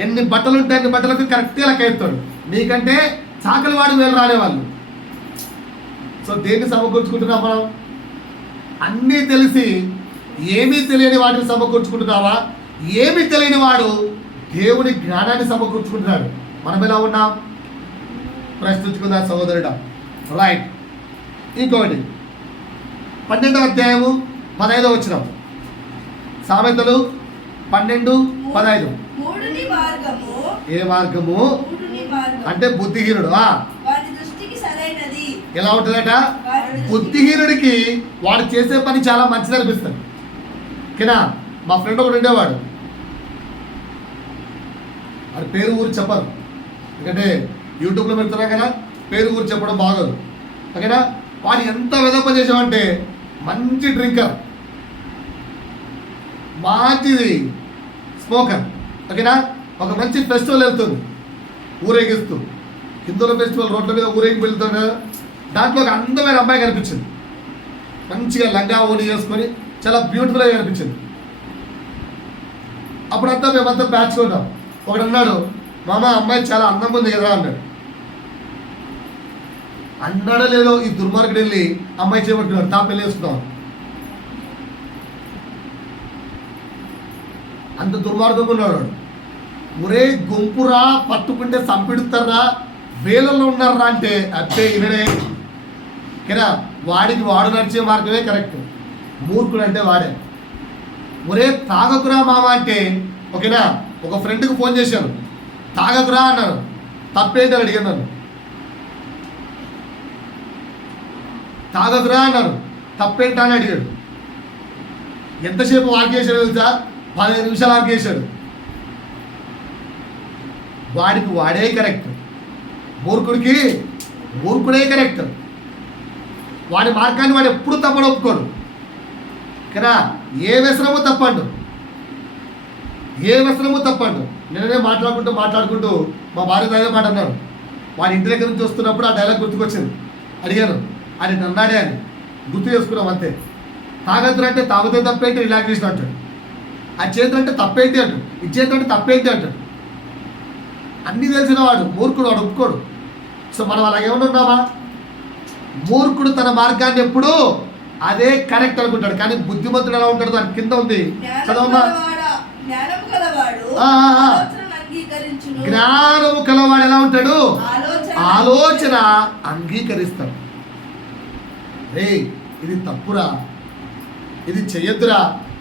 ఎన్ని బట్టలు ఉంటాయి అన్ని బట్టలకు కరెక్ట్గా లెక్క చెప్తాడు. నీకంటే చాకలి వాడు మేలు రానేవాళ్ళు. సో దేన్ని సమకూర్చుకుంటున్నాం మనం? అన్నీ తెలిసి ఏమీ తెలియని వాటిని సమకూర్చుకుంటున్నావా? ఏమీ తెలియని వాడు దేవుని జ్ఞానాన్ని సమకూర్చుకుంటున్నాడు. మనం ఎలా ఉన్నాం? ప్రశ్నించుకుందా సహోదరుడా? రైట్. ఇంకొకటి 12వ అధ్యాయము 15వ వచనం. సామెతలు 12:15. ఏ మార్గము అంటే బుద్ధిహీనుడు. ఎలా ఉంటుందట? బుద్ధిహీనుడికి వాడు చేసే పని చాలా మంచిది అనిపిస్తుంది. ఓకేనా? మా ఫ్రెండ్ ఒకడు ఉండేవాడు. వాడి పేరు ఊరు చెప్పరు, ఎందుకంటే యూట్యూబ్లో పెడుతున్నా కదా, పేరు ఊరు చెప్పడం బాగోదు. ఓకేనా? వాడు ఎంత విధప చేసామంటే మంచి డ్రింకర్, మంచిది స్మోకర్. ఓకేనా? ఒక మంచి ఫెస్టివల్ వెళ్తుంది ఊరేగిస్తూ. హిందువుల ఫెస్టివల్ రోడ్ల మీద ఊరేగి వెళ్తాడు కదా, దాంట్లో ఒక అందమైన అమ్మాయి కనిపించింది. మంచిగా లంగా ఓని చేసుకొని చాలా బ్యూటిఫుల్గా కనిపించింది. అప్పుడంతా మేమంతా ప్యాచుకుంటాం. ఒకడు అన్నాడు, మామ అమ్మాయి చాలా అందంగా ఉంది కదా అన్నాడు. అన్నాడో లేదో ఈ దుర్మార్గుడు వెళ్ళి అమ్మాయి చేపట్టుకున్నాడు, తా పెళ్ళి వేసుకున్నాం. అంత దుర్మార్గంగా ఉన్నాడు. ఒరే గుంపురా, పట్టుకుంటే చంపిడుతారా, వేలల్లో ఉన్నారా అంటే అబ్బే ఇవడే. ఓకేనా? వాడికి వాడు నడిచే మార్గమే కరెక్ట్. మూర్ఖుడు అంటే వాడే. ఒరే తాగకురా మామ అంటే, ఓకేనా, ఒక ఫ్రెండ్కి ఫోన్ చేశాను, తాగకురా అన్నాను. తప్పేంటి అని అడిగాను. నన్ను తాగదురా అన్నారు. తప్పేంటా అని అడిగాడు. ఎంతసేపు వాక్ చేశాడు తెలుసా? 15 నిమిషాలు వాక్ చేశాడు. వాడికి వాడే కరెక్ట్, మూర్ఖుడికి మూర్ఖుడే కరెక్ట్. వాడి మార్గాన్ని వాడు ఎప్పుడు తప్పని ఒప్పుకోడు కదా. ఏ వ్యసనము తప్పండు, ఏ వ్యసనము తప్పండు. నేనే మాట్లాడుకుంటూ మా భార్య అదే మాట అన్నాడు. వాడి ఇంటి దగ్గర నుంచి వస్తున్నప్పుడు ఆ డైలాగ్ గుర్తుకొచ్చింది. అడిగాను, అది నన్నాడే అని గుర్తు చేసుకున్నాం అంతే. తాగద్దురు అంటే తాగితే తప్పేంటి, రిలాక్సేషన్ అంటాడు. అది చేతులు అంటే తప్పేంటి అంటాడు, ఇది చేతులు అంటే తప్పేంటి అంటాడు. అన్నీ తెలిసిన వాడు మూర్ఖుడు, వాడు ఒప్పుకోడు. సో మనం అలాగేమన్నా ఉన్నామా? మూర్ఖుడు తన మార్గాన్ని ఎప్పుడు అదే కరెక్ట్ అనుకుంటాడు. కానీ బుద్ధిమంతుడు ఎలా ఉంటాడు? దాని కింద ఉంది చదవమ్మా. జ్ఞానము కలవాడు ఎలా ఉంటాడు? ఆలోచన అంగీకరిస్తాడు. రే ఇది తప్పురా, ఇది చెయ్యొద్దురా,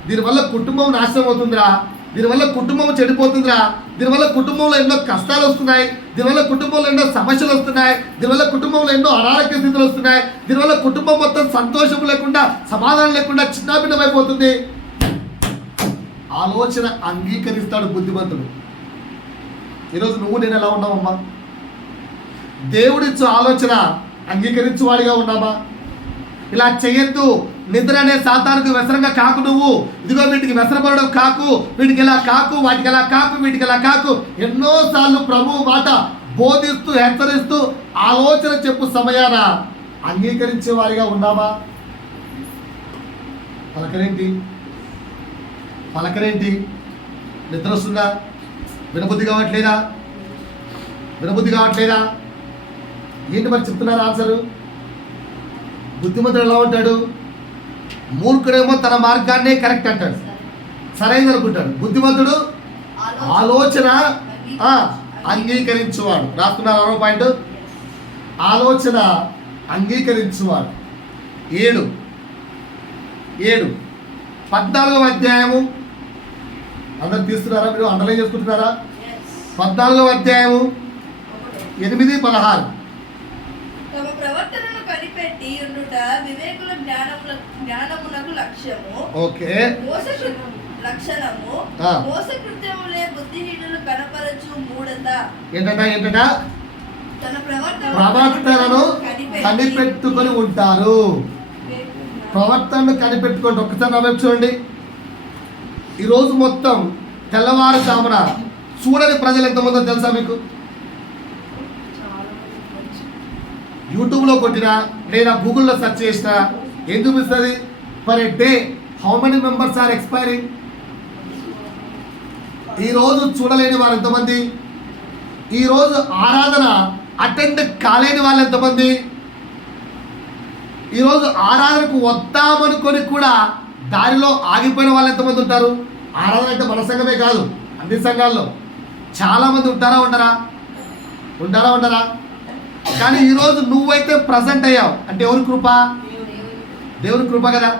దీనివల్ల కుటుంబం నాశనం అవుతుందిరా, దీనివల్ల కుటుంబం చెడిపోతుందిరా, దీనివల్ల కుటుంబంలో ఎన్నో కష్టాలు వస్తున్నాయి, దీనివల్ల కుటుంబంలో ఎన్నో సమస్యలు వస్తున్నాయి, దీనివల్ల కుటుంబంలో ఎన్నో అనారోగ్య స్థితులు వస్తున్నాయి, దీనివల్ల కుటుంబం మొత్తం సంతోషం లేకుండా సమాధానం లేకుండా చిన్నాభిన్నమైపోతుంది. ఆలోచన అంగీకరిస్తాడు బుద్ధిమంతుడు. ఈరోజు నువ్వు నేను ఎలా ఉన్నావమ్మా? దేవుడిచ్చు ఆలోచన అంగీకరించు వాడిగా ఉన్నామా? ఇలా చెయ్యొద్దు, నిద్ర అనే సాతానుకు వ్యసనంగా కాకు. నువ్వు ఇదిగో వీటికి వ్యసనపడడం కాకు, వీటికి ఎలా కాకు, వాటికి ఎలా కాకు, వీటికి ఎలా కాకు. ఎన్నోసార్లు ప్రభువు మాట బోధిస్తూ హెచ్చరిస్తూ ఆలోచన చెప్పు సమయాన అంగీకరించే వారిగా ఉన్నామా? పలకరేంటి? నిద్ర వస్తుందా? వినబుద్ధి కావట్లేదా? ఏంటి మరి చెప్తున్నారు ఆన్సరు? బుద్ధిమంతుడు ఎలా ఉంటాడు? మూర్ఖుడేమో తన మార్గాన్నే కరెక్ట్ అంటాడు, సరైనది అనుకుంటాడు. బుద్ధిమంతుడు ఆలోచన అంగీకరించువాడు. రాస్తున్నారు 6వ పాయింట్, ఆలోచన అంగీకరించువాడు. 7 14వ అధ్యాయము అందరు తీస్తున్నారా? మీరు అండర్లైన్ చేసుకుంటున్నారా? 14వ అధ్యాయము 8-16. తమ ప్రవర్తనను కనిపెట్టి ఉండుట వివేకుల జ్ఞానమునకు లక్ష్యము. ఓకే, లక్షణము మోసకృత్యములే బుద్ధిహీనులు కనపరచు మూఢత. ఏంటట? తన ప్రవర్తనను కనిపెట్టుకొని ఉంటారు. ప్రవర్తనను కనిపెట్టుకోండి. ఒక్కసారి నా వైపు చూడండి. ఈరోజు మొత్తం తెల్లవారుజామున చూడని ప్రజలు ఎంతమందో తెలుసా మీకు? యూట్యూబ్లో కొట్టినా లేదా గూగుల్లో సెర్చ్ చేసినా ఏం చూపిస్తుంది? For a day how many members are expiring. ఈరోజు చూడలేని వారు ఎంతమంది? ఈరోజు ఆరాధన అటెండ్ కాలేని వాళ్ళు ఎంతమంది? ఈరోజు ఆరాధనకు వద్దామనుకొని కూడా దారిలో ఆగిపోయిన వాళ్ళు ఎంతమంది ఉంటారు? ఆరాధన అంటే మన సంఘమే కాదు, అన్ని సంఘాల్లో చాలామంది ఉంటారా? కానీ ఈరోజు నువ్వైతే ప్రజెంట్ అయ్యావు అంటే ఎవరి కృప? దేవుని కృప కదా.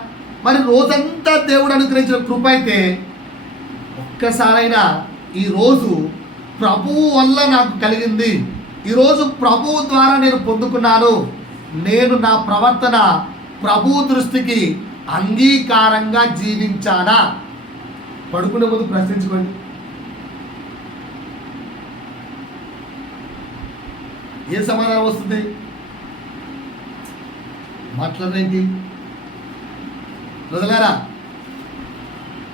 మరి రోజంతా దేవుడు అనుగ్రహించిన కృప అయితే ఒక్కసారైనా ఈరోజు ప్రభువు వల్ల నాకు కలిగింది, ఈరోజు ప్రభువు ద్వారా నేను పొందుకున్నాను, నేను నా ప్రవర్తన ప్రభువు దృష్టికి అంగీకారంగా జీవించానా? పడుకునే ముందు ప్రశ్నించుకోండి. ఏ సమాధానం వస్తుంది? మాట్లాడేంటి? ప్రజలారా,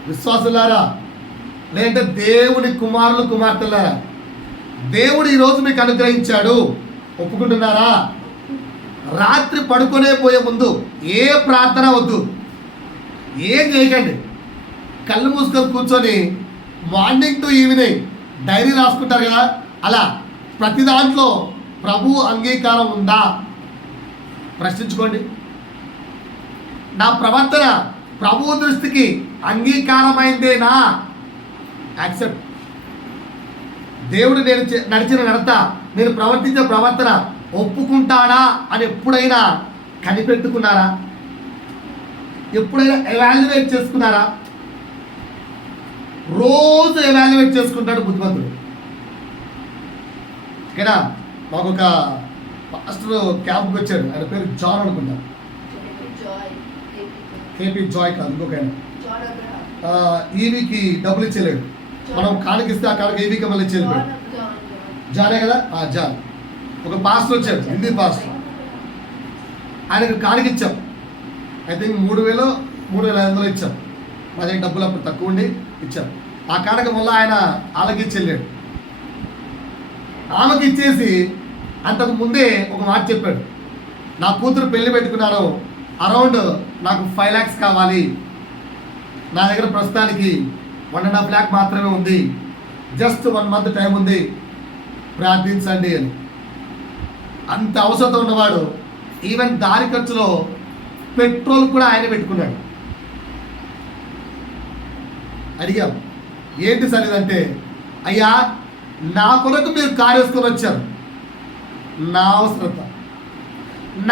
విశ్వాసులారా, లేదంటే దేవుని కుమారులు కుమార్తెలారా, దేవుడు ఈరోజు మీకు అనుగ్రహించాడు, ఒప్పుకుంటున్నారా? రాత్రి పడుకునే పోయే ముందు ఏ ప్రార్థన వద్దు, ఏం చేయకండి. కళ్ళు మూసుకొని కూర్చొని మార్నింగ్ టు ఈవినింగ్ డైరీ రాసుకుంటారు కదా, అలా ప్రతి దాంట్లో ప్రభు అంగీకారం ఉందా ప్రశ్నించుకోండి. నా ప్రవర్తన ప్రభు దృష్టికి అంగీకారమైందేనా? యాక్సెప్ట్. దేవుడు నేను నడిచిన నడత, నేను ప్రవర్తించే ప్రవర్తన ఒప్పుకుంటాడా అని ఎప్పుడైనా కనిపెట్టుకున్నారా? ఎప్పుడైనా ఎవాల్యుయేట్ చేసుకున్నారా? రోజు ఎవాల్యుయేట్ చేసుకుంటాడు బుద్ధిమంతుడు. ఓకేనా? మాకు ఒక పాస్టర్ క్యాంప్కి వచ్చాడు, ఆయన పేరు జాన్ అనుకుంటా. కేపీ జాయ్ కాదు, ఇంకొక ఆయన. ఈవీకి డబ్బులు ఇచ్చేలేడు, మనం కానికిస్తే ఆ కాడకి ఈవీకి మళ్ళీ ఇచ్చేది జానే కదా. జాన్ ఒక పాస్టర్ వచ్చాడు, హిందీ పాస్టర్. ఆయనకు కానికి ఇచ్చాం, ఐ థింక్ 3,000-3,500 ఇచ్చాం. మా దగ్గర డబ్బులు అప్పుడు తక్కువ ఉండి ఇచ్చాం. ఆ కాడకి మళ్ళీ ఆయన వాళ్ళకి ఇచ్చేళ్ళాడు. ఆమెకి ఇచ్చేసి అంతకు ముందే ఒక మాట చెప్పాడు, నా కూతురు పెళ్లి పెట్టుకున్నాను, అరౌండ్ నాకు 5 lakhs కావాలి, నా దగ్గర ప్రస్తుతానికి 1.5 lakh మాత్రమే ఉంది, జస్ట్ 1 month టైం ఉంది, ప్రార్థించండి అని. అంత అవసరం ఉన్నవాడు ఈవెన్ దారి ఖర్చులో పెట్రోల్ కూడా ఆయన పెట్టుకున్నాడు. అడిగాం, ఏంటి సార్ ఇదంటే, అయ్యా నా కొరకు మీరు కారు వేసుకొని వచ్చారు,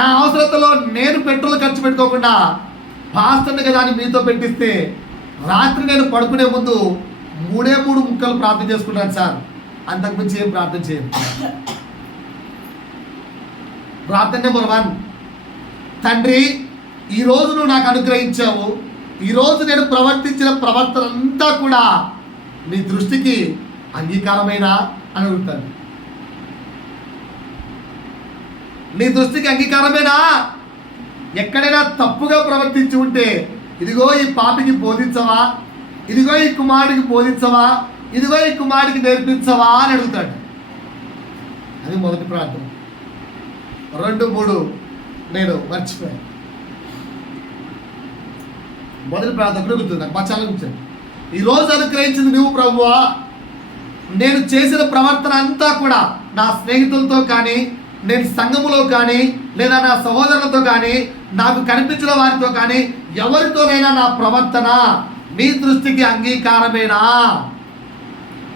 నా అవసరతలో నేను పెట్రోల్ ఖర్చు పెట్టుకోకుండా పాస్టర్ని కదా అని మీతో పెట్టిస్తే రాత్రి నేను పడుకునే ముందు 3 ముక్కలు ప్రార్థన చేసుకున్నాను సార్, అంతకుమించి ఏం ప్రార్థన చేయను. ప్రార్థన నెంబర్ 1, తండ్రి ఈరోజు నువ్వు నాకు అనుగ్రహించావు, ఈరోజు నేను ప్రవర్తించిన ప్రవర్తన అంతా కూడా నీ దృష్టికి అంగీకారమైనా అని అడుగుతాను. నీ దృష్టికి అంగీకారమేనా? ఎక్కడైనా తప్పుగా ప్రవర్తించి ఉంటే ఇదిగో ఈ పాపికి బోధించవా, ఇదిగో ఈ కుమారుడికి బోధించవా, ఇదిగో ఈ కుమారుడికి నేర్పించవా అని అడుగుతాడు. అది మొదటి ప్రార్థన. 2, 3 నేను మర్చిపోయాను. మొదటి ప్రార్థన అడుగుతుంది, నాకు మర్చాలనిపించాను. ఈరోజు అనుగ్రహించింది నువ్వు ప్రభువా, నేను చేసిన ప్రవర్తన అంతా కూడా నా స్నేహితులతో కానీ, నేను సంఘములో కానీ, లేదా నా సహోదరులతో కానీ, నాకు కనిపించిన వారితో కానీ, ఎవరితోనైనా నా ప్రవర్తన మీ దృష్టికి అంగీకారమేనా?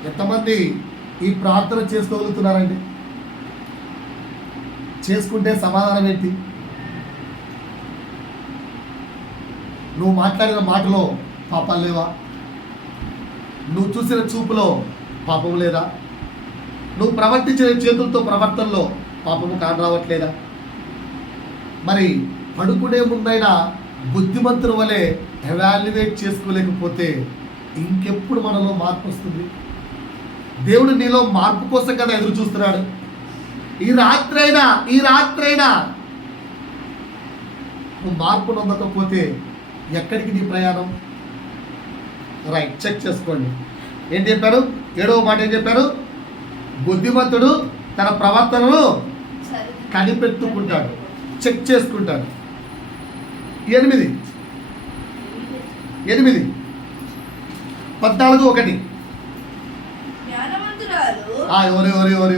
ఎంతమంది ఈ ప్రార్థన చేసుకోగలుగుతున్నారండి? చేసుకుంటే సమాధానం ఏంటి? నువ్వు మాట్లాడిన మాటలో పాపాలు లేవా? నువ్వు చూసిన చూపులో పాపం లేదా? నువ్వు ప్రవర్తించిన చేతులతో ప్రవర్తనలో పాపము కానరావట్లేదా? మరి పడుకునే ముందైనా బుద్ధిమంతుల వలె ఎవాల్యుయేట్ చేసుకోలేకపోతే ఇంకెప్పుడు మనలో మార్పు వస్తుంది? దేవుడు నీలో మార్పు కోసం కదా ఎదురు చూస్తున్నాడు. ఈ రాత్రైనా నువ్వు మార్పు నొందకపోతే ఎక్కడికి నీ ప్రయాణం? రైట్, చెక్ చేసుకోండి. ఏం చెప్పారు? 7వ మాట ఏం చెప్పారు? బుద్ధిమంతుడు తన ప్రవర్తనను కనిపెట్టుకుంటాడు, చెక్ చేసుకుంటాడు. 8 14:1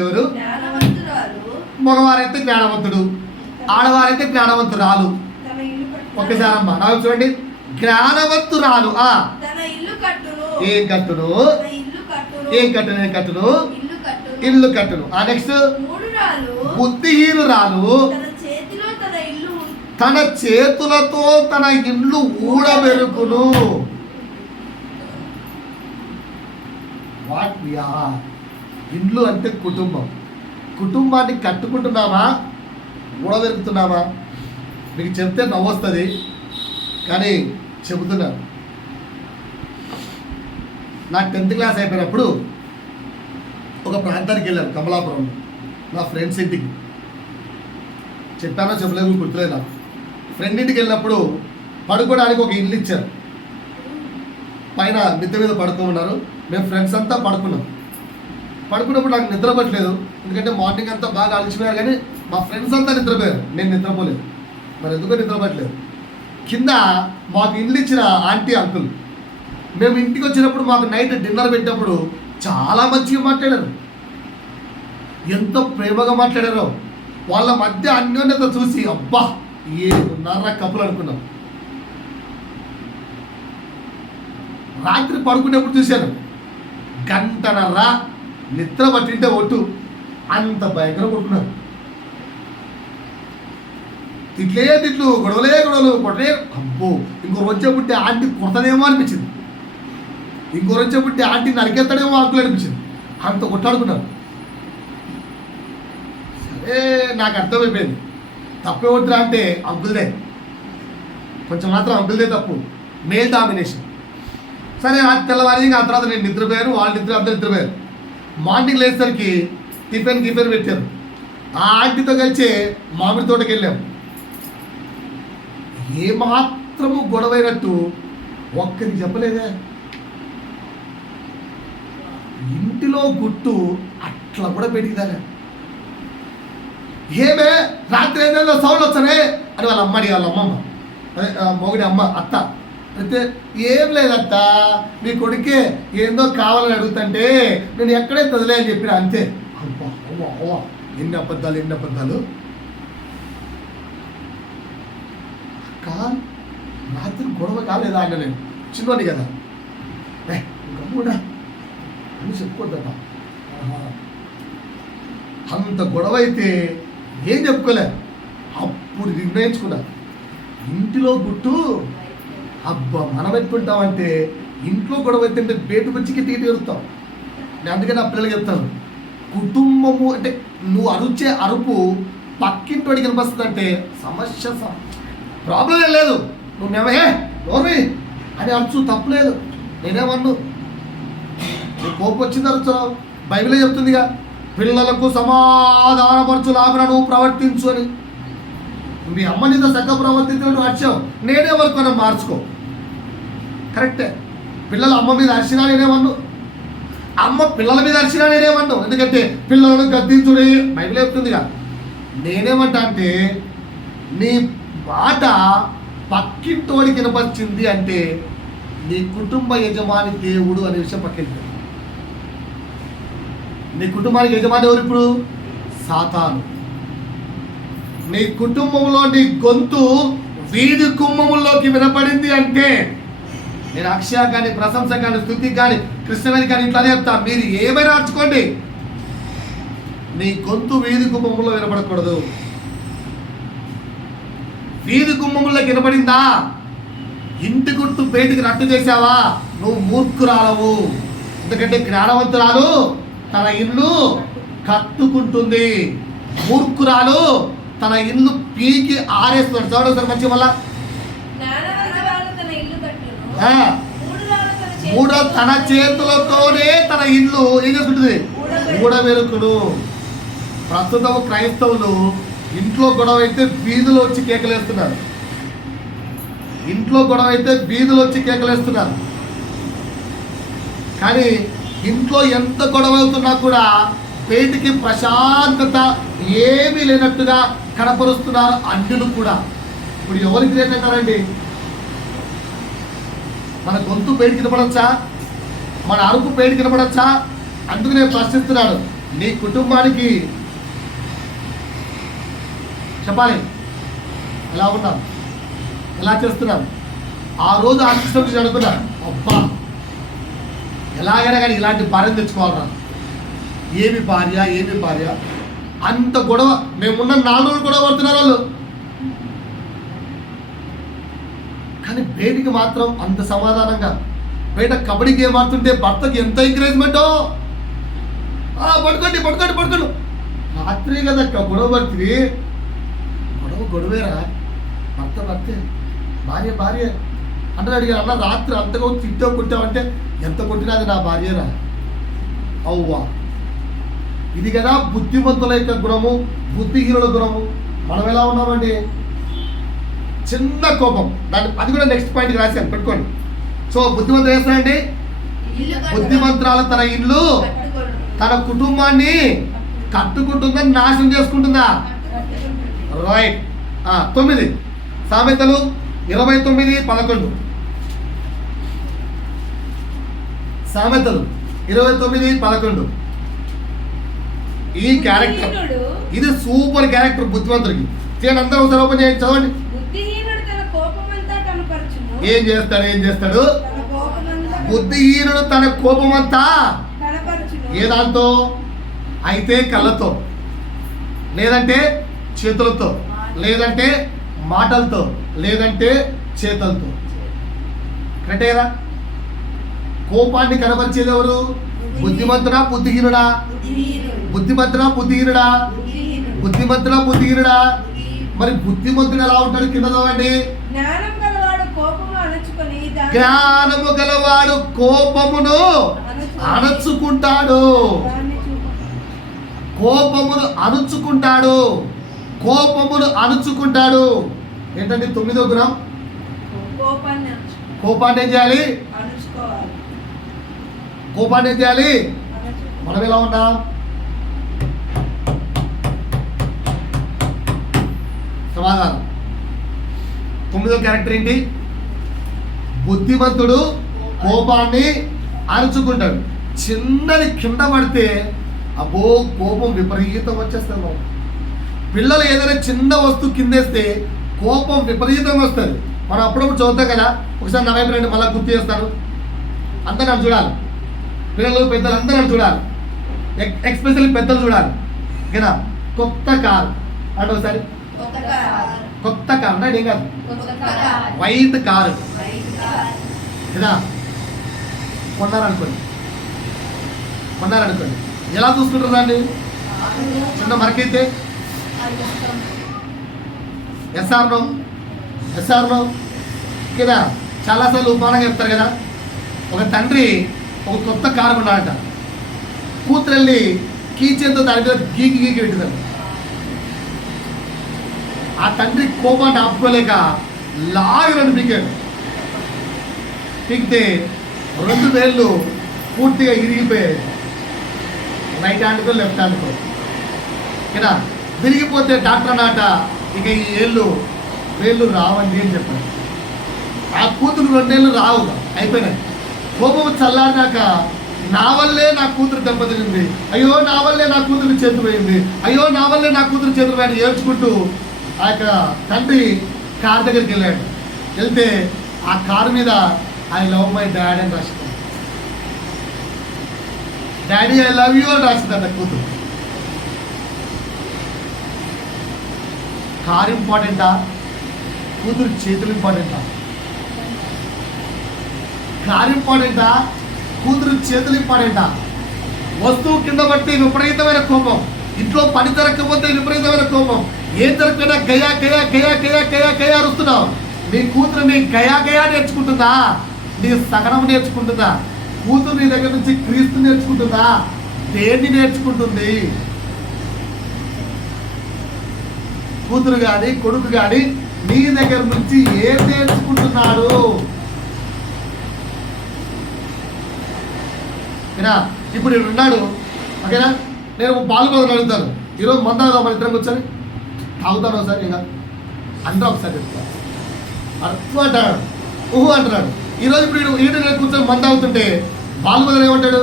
ఎవరు? మగవారైతే జ్ఞానవంతుడు, ఆడవారైతే జ్ఞానవంతురాలు. ఒకసారమ్మా నాకు చూడండి, జ్ఞానవంతురాలు ఏం కట్టును? ఇల్లు కట్టును. నెక్స్ట్ బుద్ధిహీనురాలు తన చేతులతో తన ఇల్లు ఊడబెరుకును. ఇల్లు అంటే కుటుంబం. కుటుంబాన్ని కట్టుకుంటున్నామా, ఊడబెరుకుతున్నామా? మీకు చెప్తే నవ్వొస్తుంది, కానీ చెబుతున్నాను. నా 10th క్లాస్ అయిపోయినప్పుడు ఒక ప్రాంతానికి వెళ్ళాను, కమలాపురం, నా ఫ్రెండ్స్ ఇంటికి. చెప్పానో చెప్పలేదు గుర్తులేదు నాకు. ఫ్రెండ్ ఇంటికి వెళ్ళినప్పుడు పడుకోవడానికి ఒక ఇల్లు ఇచ్చారు. పైన మిద్దె మీద పడుకోమన్నారు. మేము ఫ్రెండ్స్ అంతా పడుకున్నప్పుడు నాకు నిద్ర పట్టలేదు, ఎందుకంటే మార్నింగ్ అంతా బాగా అలసిపోయారు. కానీ మా ఫ్రెండ్స్ అంతా నిద్రపోయారు, నేను నిద్రపోలేదు. మరి ఎందుకో నిద్ర పట్టలేదు. కింద మాకు ఇల్లు ఇచ్చిన ఆంటీ అంకుల్, మేము ఇంటికి వచ్చినప్పుడు మాకు నైట్ డిన్నర్ పెట్టినప్పుడు చాలా మంచిగా మాట్లాడారు, ఎంత ప్రేమగా మాట్లాడారో. వాళ్ళ మధ్య అన్యోన్యత చూసి అబ్బా ఏడున్నర కప్పులు అనుకున్నాం. రాత్రి పడుకునేప్పుడు చూశాను, 1:30 నిద్ర పట్టింటే ఒట్టు, అంత భయంకరం కొట్టుకున్నారు. తిట్లు, గొడవలే కొట్టలే. అబ్బో, ఇంకో రోజే పుట్టి ఆంటీ కొడతానేమో అనిపించింది, ఇంకో రోజే పుట్టి ఆంటీ నరికేస్తాడేమో అంకులు అనిపించింది. అంత కొట్టాడుకున్నారు. సరే, నాకు అర్థమైపోయింది తప్పే వద్దురా అంటే అంకుల్దే. కొంచెం మాత్రం అంకుల్దే తప్పు, మేల్ డామినేషన్. సరే ఆ తెల్లవారి ఆ తర్వాత నేను నిద్రపోయాను, వాళ్ళు అందరూ నిద్రపోయారు. మార్నింగ్ లేచేసరికి టిఫిన్ పెట్టారు. ఆ ఆంటీతో కలిసి మామిడి తోటకి వెళ్ళాం. ఏమాత్రము గొడవైనట్టు ఒక్కరికి చెప్పలేదే. ఇంటిలో గుట్టు అట్లా కూడా పెట్టిందానే. ఏమే రాత్రి ఏదైనా సౌండ్ వచ్చానే అని వాళ్ళ అమ్మడి, వాళ్ళ అమ్మమ్మ, అదే మొగుడి అమ్మ, అత్త అయితే ఏం లేదత్త, మీ కొడుకే ఏందో కావాలని అడుగుతుంటే నేను ఎక్కడే వదిలే అని చెప్పిన, అంతే. అబ్బా అవ్వ అవ్వ, ఎన్ని అబద్ధాలు. అక్క రాత్రి గొడవ కాలేదా అన్న, నేను చిన్నోని కదా, గమ్ముడా అని చెప్పుకోద్దట. అంత గొడవ అయితే ఏం చెప్పుకోలే. అప్పుడు నిర్ణయించుకున్నా, ఇంటిలో గుట్టు అబ్బా మనం ఎట్టుకుంటామంటే ఇంట్లో గొడవ అయితే బయటకు వచ్చి టీటీ ఎరుతాం. నేను అందుకే నా పిల్లలకి చెప్తాను, కుటుంబము అంటే నువ్వు అరుచే అరుపు పక్కింటోడికి వినిపిస్తుంది అంటే సమస్య ప్రాబ్లం ఏం లేదు. నువ్వు నేమే నోర్వి అని అరుచు, తప్పులేదు. నేనేమన్ను, నువ్వు కోపం వచ్చింది అరుచావు. బైబిలే చెప్తుందిగా, పిల్లలకు సమాధానపరచులాగా నువ్వు ప్రవర్తించు అని. మీ అమ్మ నీతో చక్కగా ప్రవర్తించినట్టు అరిచావు, నేనే వరకు మనం మార్చుకో. కరెక్టే. పిల్లలు అమ్మ మీద అరిచినా నేనేమన్ను, అమ్మ పిల్లల మీద అరిచినా నేనేమన్ను. ఎందుకంటే పిల్లలను గద్దించుడే బైబిల్ చెప్తుందిగా. నేనేమంటా అంటే నీ మాట పక్కింటోడికి వినపరిచింది అంటే నీ కుటుంబ యజమాని దేవుడు అనే విషయం పక్కింది. నీ కుటుంబానికి యజమాని ఎవరు? ఇప్పుడు సాతాను. నీ కుటుంబంలో నీ గొంతు వీధి కుమ్మముల్లోకి వినపడింది అంటే, నేను అక్షయ కానీ, ప్రశంస కానీ, స్తుతి కానీ, కృష్ణవేణి కానీ ఇట్లానే చెప్తా, మీరు ఏమైనా అర్చుకోండి, నీ గొంతు వీధి కుమ్మముల్లో వినపడకూడదు. వీధి కుమ్మముల్లోకి వినపడిందా, ఇంటి గుట్టు బయటికి రట్టు చేసావా, నువ్వు మూర్ఖురాలవు. ఎందుకంటే జ్ఞానవంతురాలు తన ఇల్లు కట్టుకుంటుంది, మూర్ఖురాలు తన ఇల్లు పీకి ఆరేస్తున్నాడు. చూడండి సార్ మంచి వల్ల మూడో తన చేతులతోనే తన ఇల్లు ఏం చేసుకుంటుంది, ఊడబెరుకును. ప్రస్తుతం క్రైస్తవులు ఇంట్లో గొడవ అయితే వీధులు వచ్చి కేకలేస్తున్నారు, ఇంట్లో గొడవ అయితే వీధులు వచ్చి కేకలేస్తున్నారు. కానీ ఇంట్లో ఎంత గొడవ అవుతున్నా కూడా బయటికి ప్రశాంతత ఏమీ లేనట్టుగా కనపరుస్తున్నారు అన్యులు కూడా. ఇప్పుడు ఎవరికి లేదంటారండి? మన గొంతు బయటికి వినపడచ్చా, మన అరుపు బయటికి వినపడచ్చా? అందుకు నేను ప్రశ్నిస్తున్నాను, నీ కుటుంబానికి చెప్పాలి ఎలా ఉన్నాం, ఎలా చేస్తున్నాం. ఆ రోజు ఆ సిస్టమ్ నుంచి అనుకున్నా, అబ్బా ఎలాగైనా కానీ ఇలాంటి భార్యను తెచ్చుకోవాలరా. ఏమి భార్య అంత గొడవ. మేమున్న 4 రోజులు గొడవ పడుతున్నారు వాళ్ళు, కానీ బయటికి మాత్రం అంత సమాధానంగా. బయట కబడ్డీ గేమ్ ఆడుతుంటే భర్తకి ఎంత ఎంకరేజ్మెంటో, పడుకోండి రాత్రి కదా గొడవ పడుతుంది. గొడవేరా, భర్తే, భార్య అంటే అడిగారు, అన్న రాత్రి అంతగా తిట్టో కొట్టావంటే ఎంత కొట్టినా అది నా భార్యరా. అవ్వా, ఇది కదా బుద్ధిమంతుల యొక్క గుణము, బుద్ధిహీనుల గుణము. మనం ఎలా ఉన్నామండి? చిన్న కోపం, దాన్ని అది కూడా నెక్స్ట్ పాయింట్కి రాశాను, పెట్టుకోండి. సో బుద్ధిమంతులు వేస్తానండి, బుద్ధిమంతురాలు తన ఇల్లు తన కుటుంబాన్ని కట్టుకుంటుందని నాశనం చేసుకుంటుందా? రైట్. 9 సామెతలు 29:11. సామెతలు 29:11. ఈ క్యారెక్టర్, ఇది సూపర్ క్యారెక్టర్ బుద్ధిమంతుడికి. చేయండి అందరూ ఒకసారి ఓపెన్ చేయండి, చదవండి. ఏం చేస్తాడు? బుద్ధిహీనుడు తన కోపమంతా ఏ దాంతో అయితే కళ్ళతో, లేదంటే చేతులతో, లేదంటే మాటలతో, లేదంటే చేతులతో. కరెక్టే కదా? కోపాన్ని కనపరిచేది ఎవరు? బుద్ధిమంతుడా బుద్ధిహీనుడా? బుద్ధిమంతుడా. మరి బుద్ధిమంతుడు ఎలా ఉంటాడు? కింద చదవండి. జ్ఞానము గలవాడు కోపమును అణచుకుంటాడు. కోపమును అణుచుకుంటాడు. కోపమును అణుచుకుంటాడు. ఏంటంటే 9వ గుణం, కోపాన్ని ఏం చేయాలి? కోపాన్ని ఏం చేయాలి? మనం ఎలా ఉన్నాం? సమాధానం. 9వ క్యారెక్టర్ ఏంటి? బుద్ధిమంతుడు కోపాన్ని అణుచుకుంటాడు. చిన్నది కింద పడితే అబ్బో కోపం విపరీతం వచ్చేస్తుంది. పిల్లలు ఏదైనా చిన్న వస్తువు కిందేస్తే కోపం విపరీతంగా వస్తుంది. మనం అప్పుడప్పుడు చదువుతాం కదా. ఒకసారి నా వైపు రండి, మళ్ళీ గుర్తు చేస్తాను. అంతా నన్ను చూడాలి. పిల్లలు పెద్దలు అందరూ నన్ను చూడాలి. ఎక్స్పెషల్లీ పెద్దలు చూడాలి. ఓకేనా? కొత్త కారు అంటే ఒకసారి కొత్త కారు అంటే ఏం కాదు, వైట్ కారు కదా కొన్నారనుకోండి. ఎలా చూసుకుంటారు దాన్ని? చిన్న మరకైతే ఎస్ఆర్నో కదా. చాలాసార్లు ఉపమానంగా చెప్తారు కదా. ఒక తండ్రి ఒక కొత్త కారు కొన్నాడట. కూతురు వెళ్ళి కీచేంతో దాని మీద గీకి పెట్టింది. ఆ తండ్రి కోపాన్ని ఆపుకోలేక లాగరని పీకితే 2 వేళ్ళు పూర్తిగా ఇరిగిపోయాయి. రైట్ హ్యాండ్కో లెఫ్ట్ హ్యాండ్కో కదా. విరిగిపోతే డాక్టర్ అన్నట ఇక ఈ వేళ్ళు రావండి అని చెప్పారు. ఆ కూతురు 2 ఏళ్ళు రావు, అయిపోయినాయి. కోపం చల్లారినాక నా వల్లే నా కూతురు దెబ్బతింది, అయ్యో నా వల్లే నా కూతురు చేతులు పోయింది, అయ్యో నా వల్లే నా కూతురు చేతులు పోయింది ఏడ్చుకుంటూ ఆ యొక్క తండ్రి కారు దగ్గరికి వెళ్ళాడు. వెళ్తే ఆ కారు మీద ఐ లవ్ మై డాడీ అని రాసింది. డాడీ ఐ లవ్ యూ అని రాసిందంట కూతురు. కారు ఇంపార్టెంటా, కూతురు చేతులు ఇంపార్టెంటా? కారు ఇంపార్టెంటా, కూతురు చేతులు ఇంపార్టెంటా? వస్తువు కింద బట్టి విపరీతమైన కోపం, ఇంట్లో పని జరగకపోతే విపరీతమైన కోపం, ఏం జరగకపోయినా గయా గయా గయా గయా గయా గయా అరుస్తున్నావు. నీ కూతురు నీ గయా గయా నేర్చుకుంటుందా? నీ సగనం నేర్చుకుంటుందా? కూతురు నీ దగ్గర నుంచి క్రీస్తు నేర్చుకుంటుందా? దేన్ని నేర్చుకుంటుంది? కూతురు కానీ కొడుకు కానీ నీ దగ్గర నుంచి ఏం నేర్చుకుంటున్నాడు? ఇప్పుడు నేను ఉన్నాడు, ఓకేనా? నేను బాలుబాబు అడుగుతాను, ఈరోజు మందాగా మన ఇద్దరం కూర్చొని తాగుతాను ఒకసారి, ఇంకా అందరూ ఒకసారి చెప్తాను. అర్థం అంటాడు, ఊహు అంటున్నాడు. ఈరోజు ఇప్పుడు ఈట నేను కూర్చొని మంద అవుతుంటే బాలుబాబు ఏమంటాడు?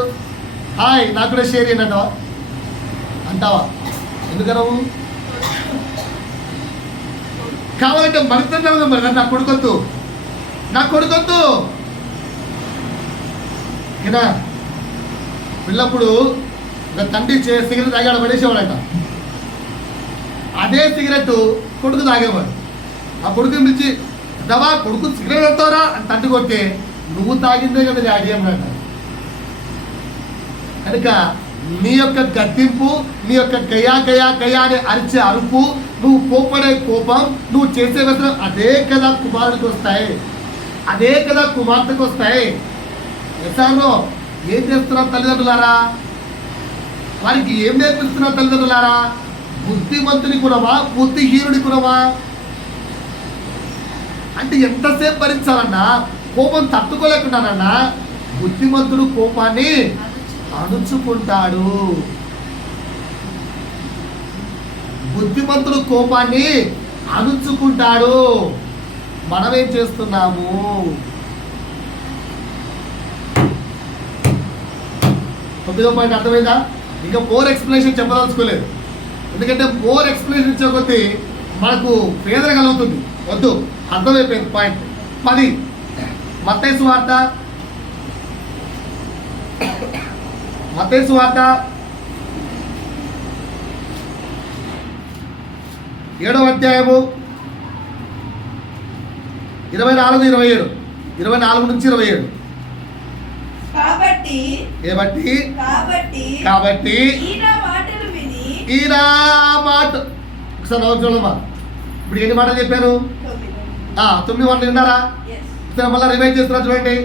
హాయ్ నాకు కూడా షేర్ చేయండి అంటావా? ఎందుకనవు? కావాలంటే మరిద్దరు మరి నా కొడుకొద్దు ఓకేనా? పిల్లప్పుడు ఒక తండ్రి సిగరెట్ తాగాడు, పడేసేవాడంట. అదే సిగరెట్ కొడుకు తాగేవాడు. ఆ కొడుకుని పిలిచి దవా కొడుకు సిగరెట్ అవుతారా అని తండ్రి కొట్టే, నువ్వు తాగిందే కదా డాడీ అన్నాడు. కనుక నీ యొక్క గద్దింపు, నీ యొక్క గయా గయా గయా అనే అరిచే అరుపు, నువ్వు కోపడే కోపం, నువ్వు చేసే వ్యసనం అదే కదా కుమారుడికి వస్తాయి, అదే కదా కుమార్తెకు వస్తాయి. ఎసారో ఏం చేస్తున్నారు తల్లిదండ్రులారా? వారికి ఏం నేర్పిస్తున్నారు తల్లిదండ్రులారా? బుద్ధిమంతుని గుణమా, బుద్ధిహీనుడి గుణమా? అంటే ఎంతసేపు భరించాలన్నా, కోపం తట్టుకోలేకున్నానన్నా, బుద్ధిమంతుడు కోపాన్ని అణుచుకుంటాడు. బుద్ధిమంతుడు కోపాన్ని అణుచుకుంటాడు. మనమేం చేస్తున్నాము? తొమ్మిదో పాయింట్ అర్థమైందా? ఇంకా మోర్ ఎక్స్ప్లెనేషన్ చెప్పదలుచుకోలేదు, ఎందుకంటే మోర్ ఎక్స్ప్లెనేషన్ ఇచ్చే కొద్దీ మనకు పేదర కలుగుతుంది. వద్దు, అర్థమైపోయింది. పాయింట్ 10 మత్తయి సువార్త 7వ అధ్యాయము 24-27 24 నుంచి 27. కాబట్టి ఈయన మాట ఒకసారి చూడమ్మా. ఇప్పుడు ఎన్ని మాటలు చెప్పాను? 9 మాటలు విన్నారా? మళ్ళీ రివైజ్ చేస్తున్నా చూడండి.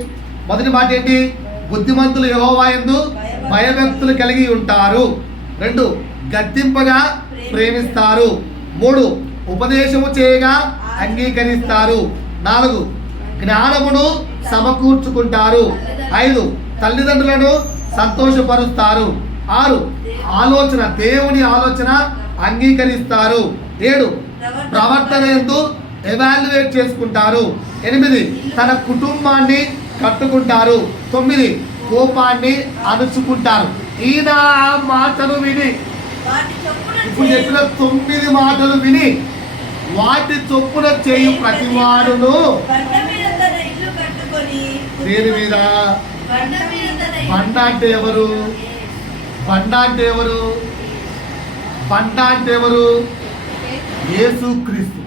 మొదటి మాట ఏంటి? బుద్ధిమంతులు యెహోవా యందు భయభక్తులు కలిగి ఉంటారు. 2, గద్దింపగా ప్రేమిస్తారు. 3, ఉపదేశము చేయగా అంగీకరిస్తారు. 4, జ్ఞానమును సమకూర్చుకుంటారు. 5, తల్లిదండ్రులను సంతోషపరుస్తారు. 6, దేవుని ఆలోచన అంగీకరిస్తారు. 7, ప్రవర్తన యందు ఎవాల్యుయేట్ చేసుకుంటారు. 8, తన కుటుంబాన్ని కట్టుకుంటారు. 9, కోపాన్ని అణుచుకుంటారు. ఈయన మాటలు విని, ఇప్పుడు చెప్పిన 9 మాటలు విని వాటి చొప్పున చేయు ప్రతివాడును దేని మీద? బండ అంటే ఎవరు? బండ అంటే ఎవరు? బండ అంటే ఎవరు? యేసుక్రీస్తు.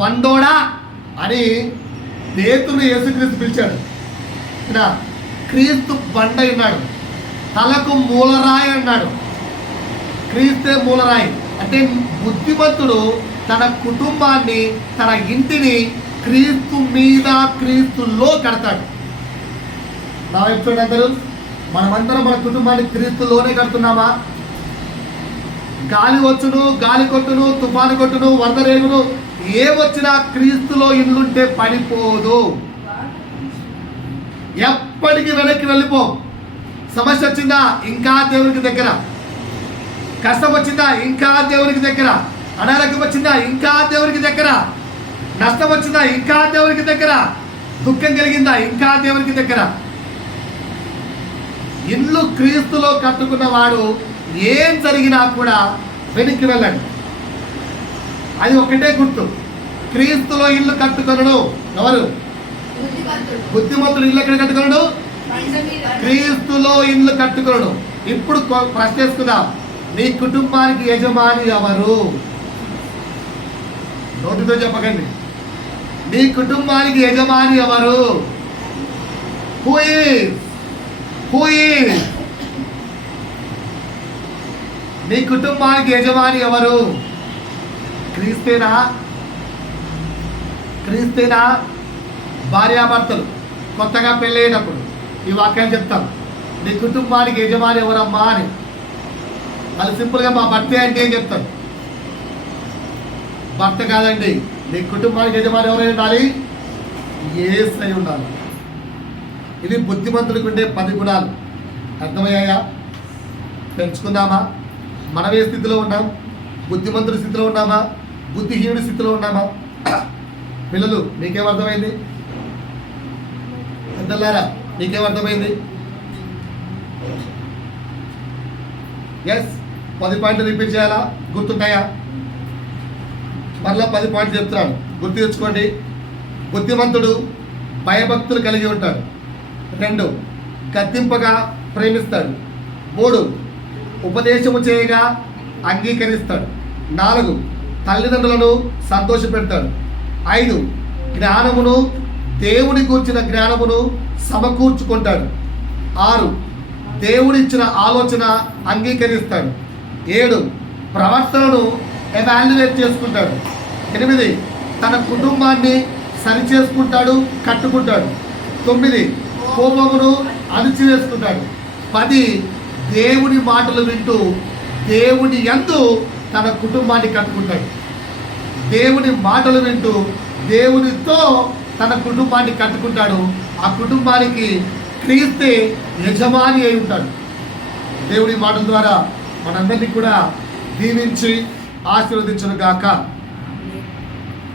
బండోడా అని పేతురు యేసుక్రీస్తు పిలిచాడు. క్రీస్తు బండ అన్నాడు. తలకు మూలరాయి అన్నాడు. క్రీస్తే మూలరాయి అంటే బుద్ధిమంతుడు తన కుటుంబాన్ని, తన ఇంటిని క్రీస్తు మీద, క్రీస్తులో కడతాడు. నా వైపు చూడండి అందరూ, మనమందరం మన కుటుంబాన్ని క్రీస్తులోనే కడుతున్నామా? గాలి వచ్చును, గాలి కొట్టును, తుఫాను కొట్టును, వరద రేగును, ఏ వచ్చినా క్రీస్తులో ఇల్లుంటే పడిపోదు. ఎప్పటికీ వెనక్కి వెళ్ళిపో. సమస్య వచ్చిందా? ఇంకా దేవునికి దగ్గర. కష్టం వచ్చిందా? ఇంకా దేవునికి దగ్గర. అనారోగ్యం వచ్చిందా? ఇంకా దేవునికి దగ్గర. నష్టం వచ్చిందా? ఇంకా దేవునికి దగ్గర. దుఃఖం కలిగిందా? ఇంకా దేవునికి దగ్గర. ఇల్లు క్రీస్తులో కట్టుకున్న వాడు ఏం జరిగినా కూడా వెనక్కి వెళ్ళండి. అది ఒకటే గుర్తు. క్రీస్తులో ఇల్లు కట్టుకొనడు. ఎవరు? బుద్ధిమంతుడు. ఇల్లు ఎక్కడ కట్టుకొనడు? క్రీస్తులో ఇల్లు కట్టుకొనడు. ఇప్పుడు ప్రశ్న వేసుకుందాం, నీ కుటుంబానికి యజమాని ఎవరు? నోటితో చెప్పకండి. నీ కుటుంబానికి యజమాని ఎవరు? Who is? నీ కుటుంబానికి యజమాని ఎవరు? క్రీస్తేనా? భార్యాభర్తలు కొత్తగా పెళ్ళయ్యేటప్పుడు ఈ వాక్యాలు చెప్తాం. నీ కుటుంబానికి యజమాని ఎవరమ్మా అని. వాళ్ళు సింపుల్గా మా భర్త అంటే ఏం చెప్తారు? భర్త కాదండి, నీ కుటుంబానికి యజమాని ఎవరై ఉండాలి? యేసై ఉండాలి. ఇవి బుద్ధిమంతుడికి ఉండే 10 గుణాలు. అర్థమయ్యాయా? పెంచుకుందామా? మనం ఏ స్థితిలో ఉన్నాం? బుద్ధిమంతుడి స్థితిలో ఉన్నామా? బుద్ధిహీనుడి స్థితిలో ఉన్నామా? పిల్లలు, నీకేమర్థమైంది? పెద్దలారా, నీకేమర్థమైంది? ఎస్, 10 పాయింట్లు రిపీట్ చేయాలా? గుర్తుంటాయా? మరలా 10 పాయింట్లు చెప్తున్నాను, గుర్తు తెచ్చుకోండి. బుద్ధిమంతుడు భయభక్తులు కలిగి ఉంటాడు. 2, గద్దింపగా ప్రేమిస్తాడు. 3, ఉపదేశము చేయగా అంగీకరిస్తాడు. 4, తల్లిదండ్రులను సంతోషపెడతాడు. 5, జ్ఞానమును, దేవుని కూర్చిన జ్ఞానమును సమకూర్చుకుంటాడు. 6, దేవుడిచ్చిన ఆలోచన అంగీకరిస్తాడు. 7, ప్రవర్తనను ఎవాల్యుయేట్ చేసుకుంటాడు. 8, తన కుటుంబాన్ని సరిచేసుకుంటాడు, కట్టుకుంటాడు. 9, కోపమును అణిచివేసుకుంటాడు. 10, దేవుని మాటలు వింటూ దేవుని యందు తన కుటుంబాన్ని కట్టుకుంటాడు. దేవుని మాటలు వింటూ దేవునితో తన కుటుంబాన్ని కట్టుకుంటాడు. ఆ కుటుంబానికి క్రీస్తే యజమాని అయి ఉంటాడు. దేవుని మాటల ద్వారా మనందరినీ కూడా దీవించి ఆశీర్వదించును గాక.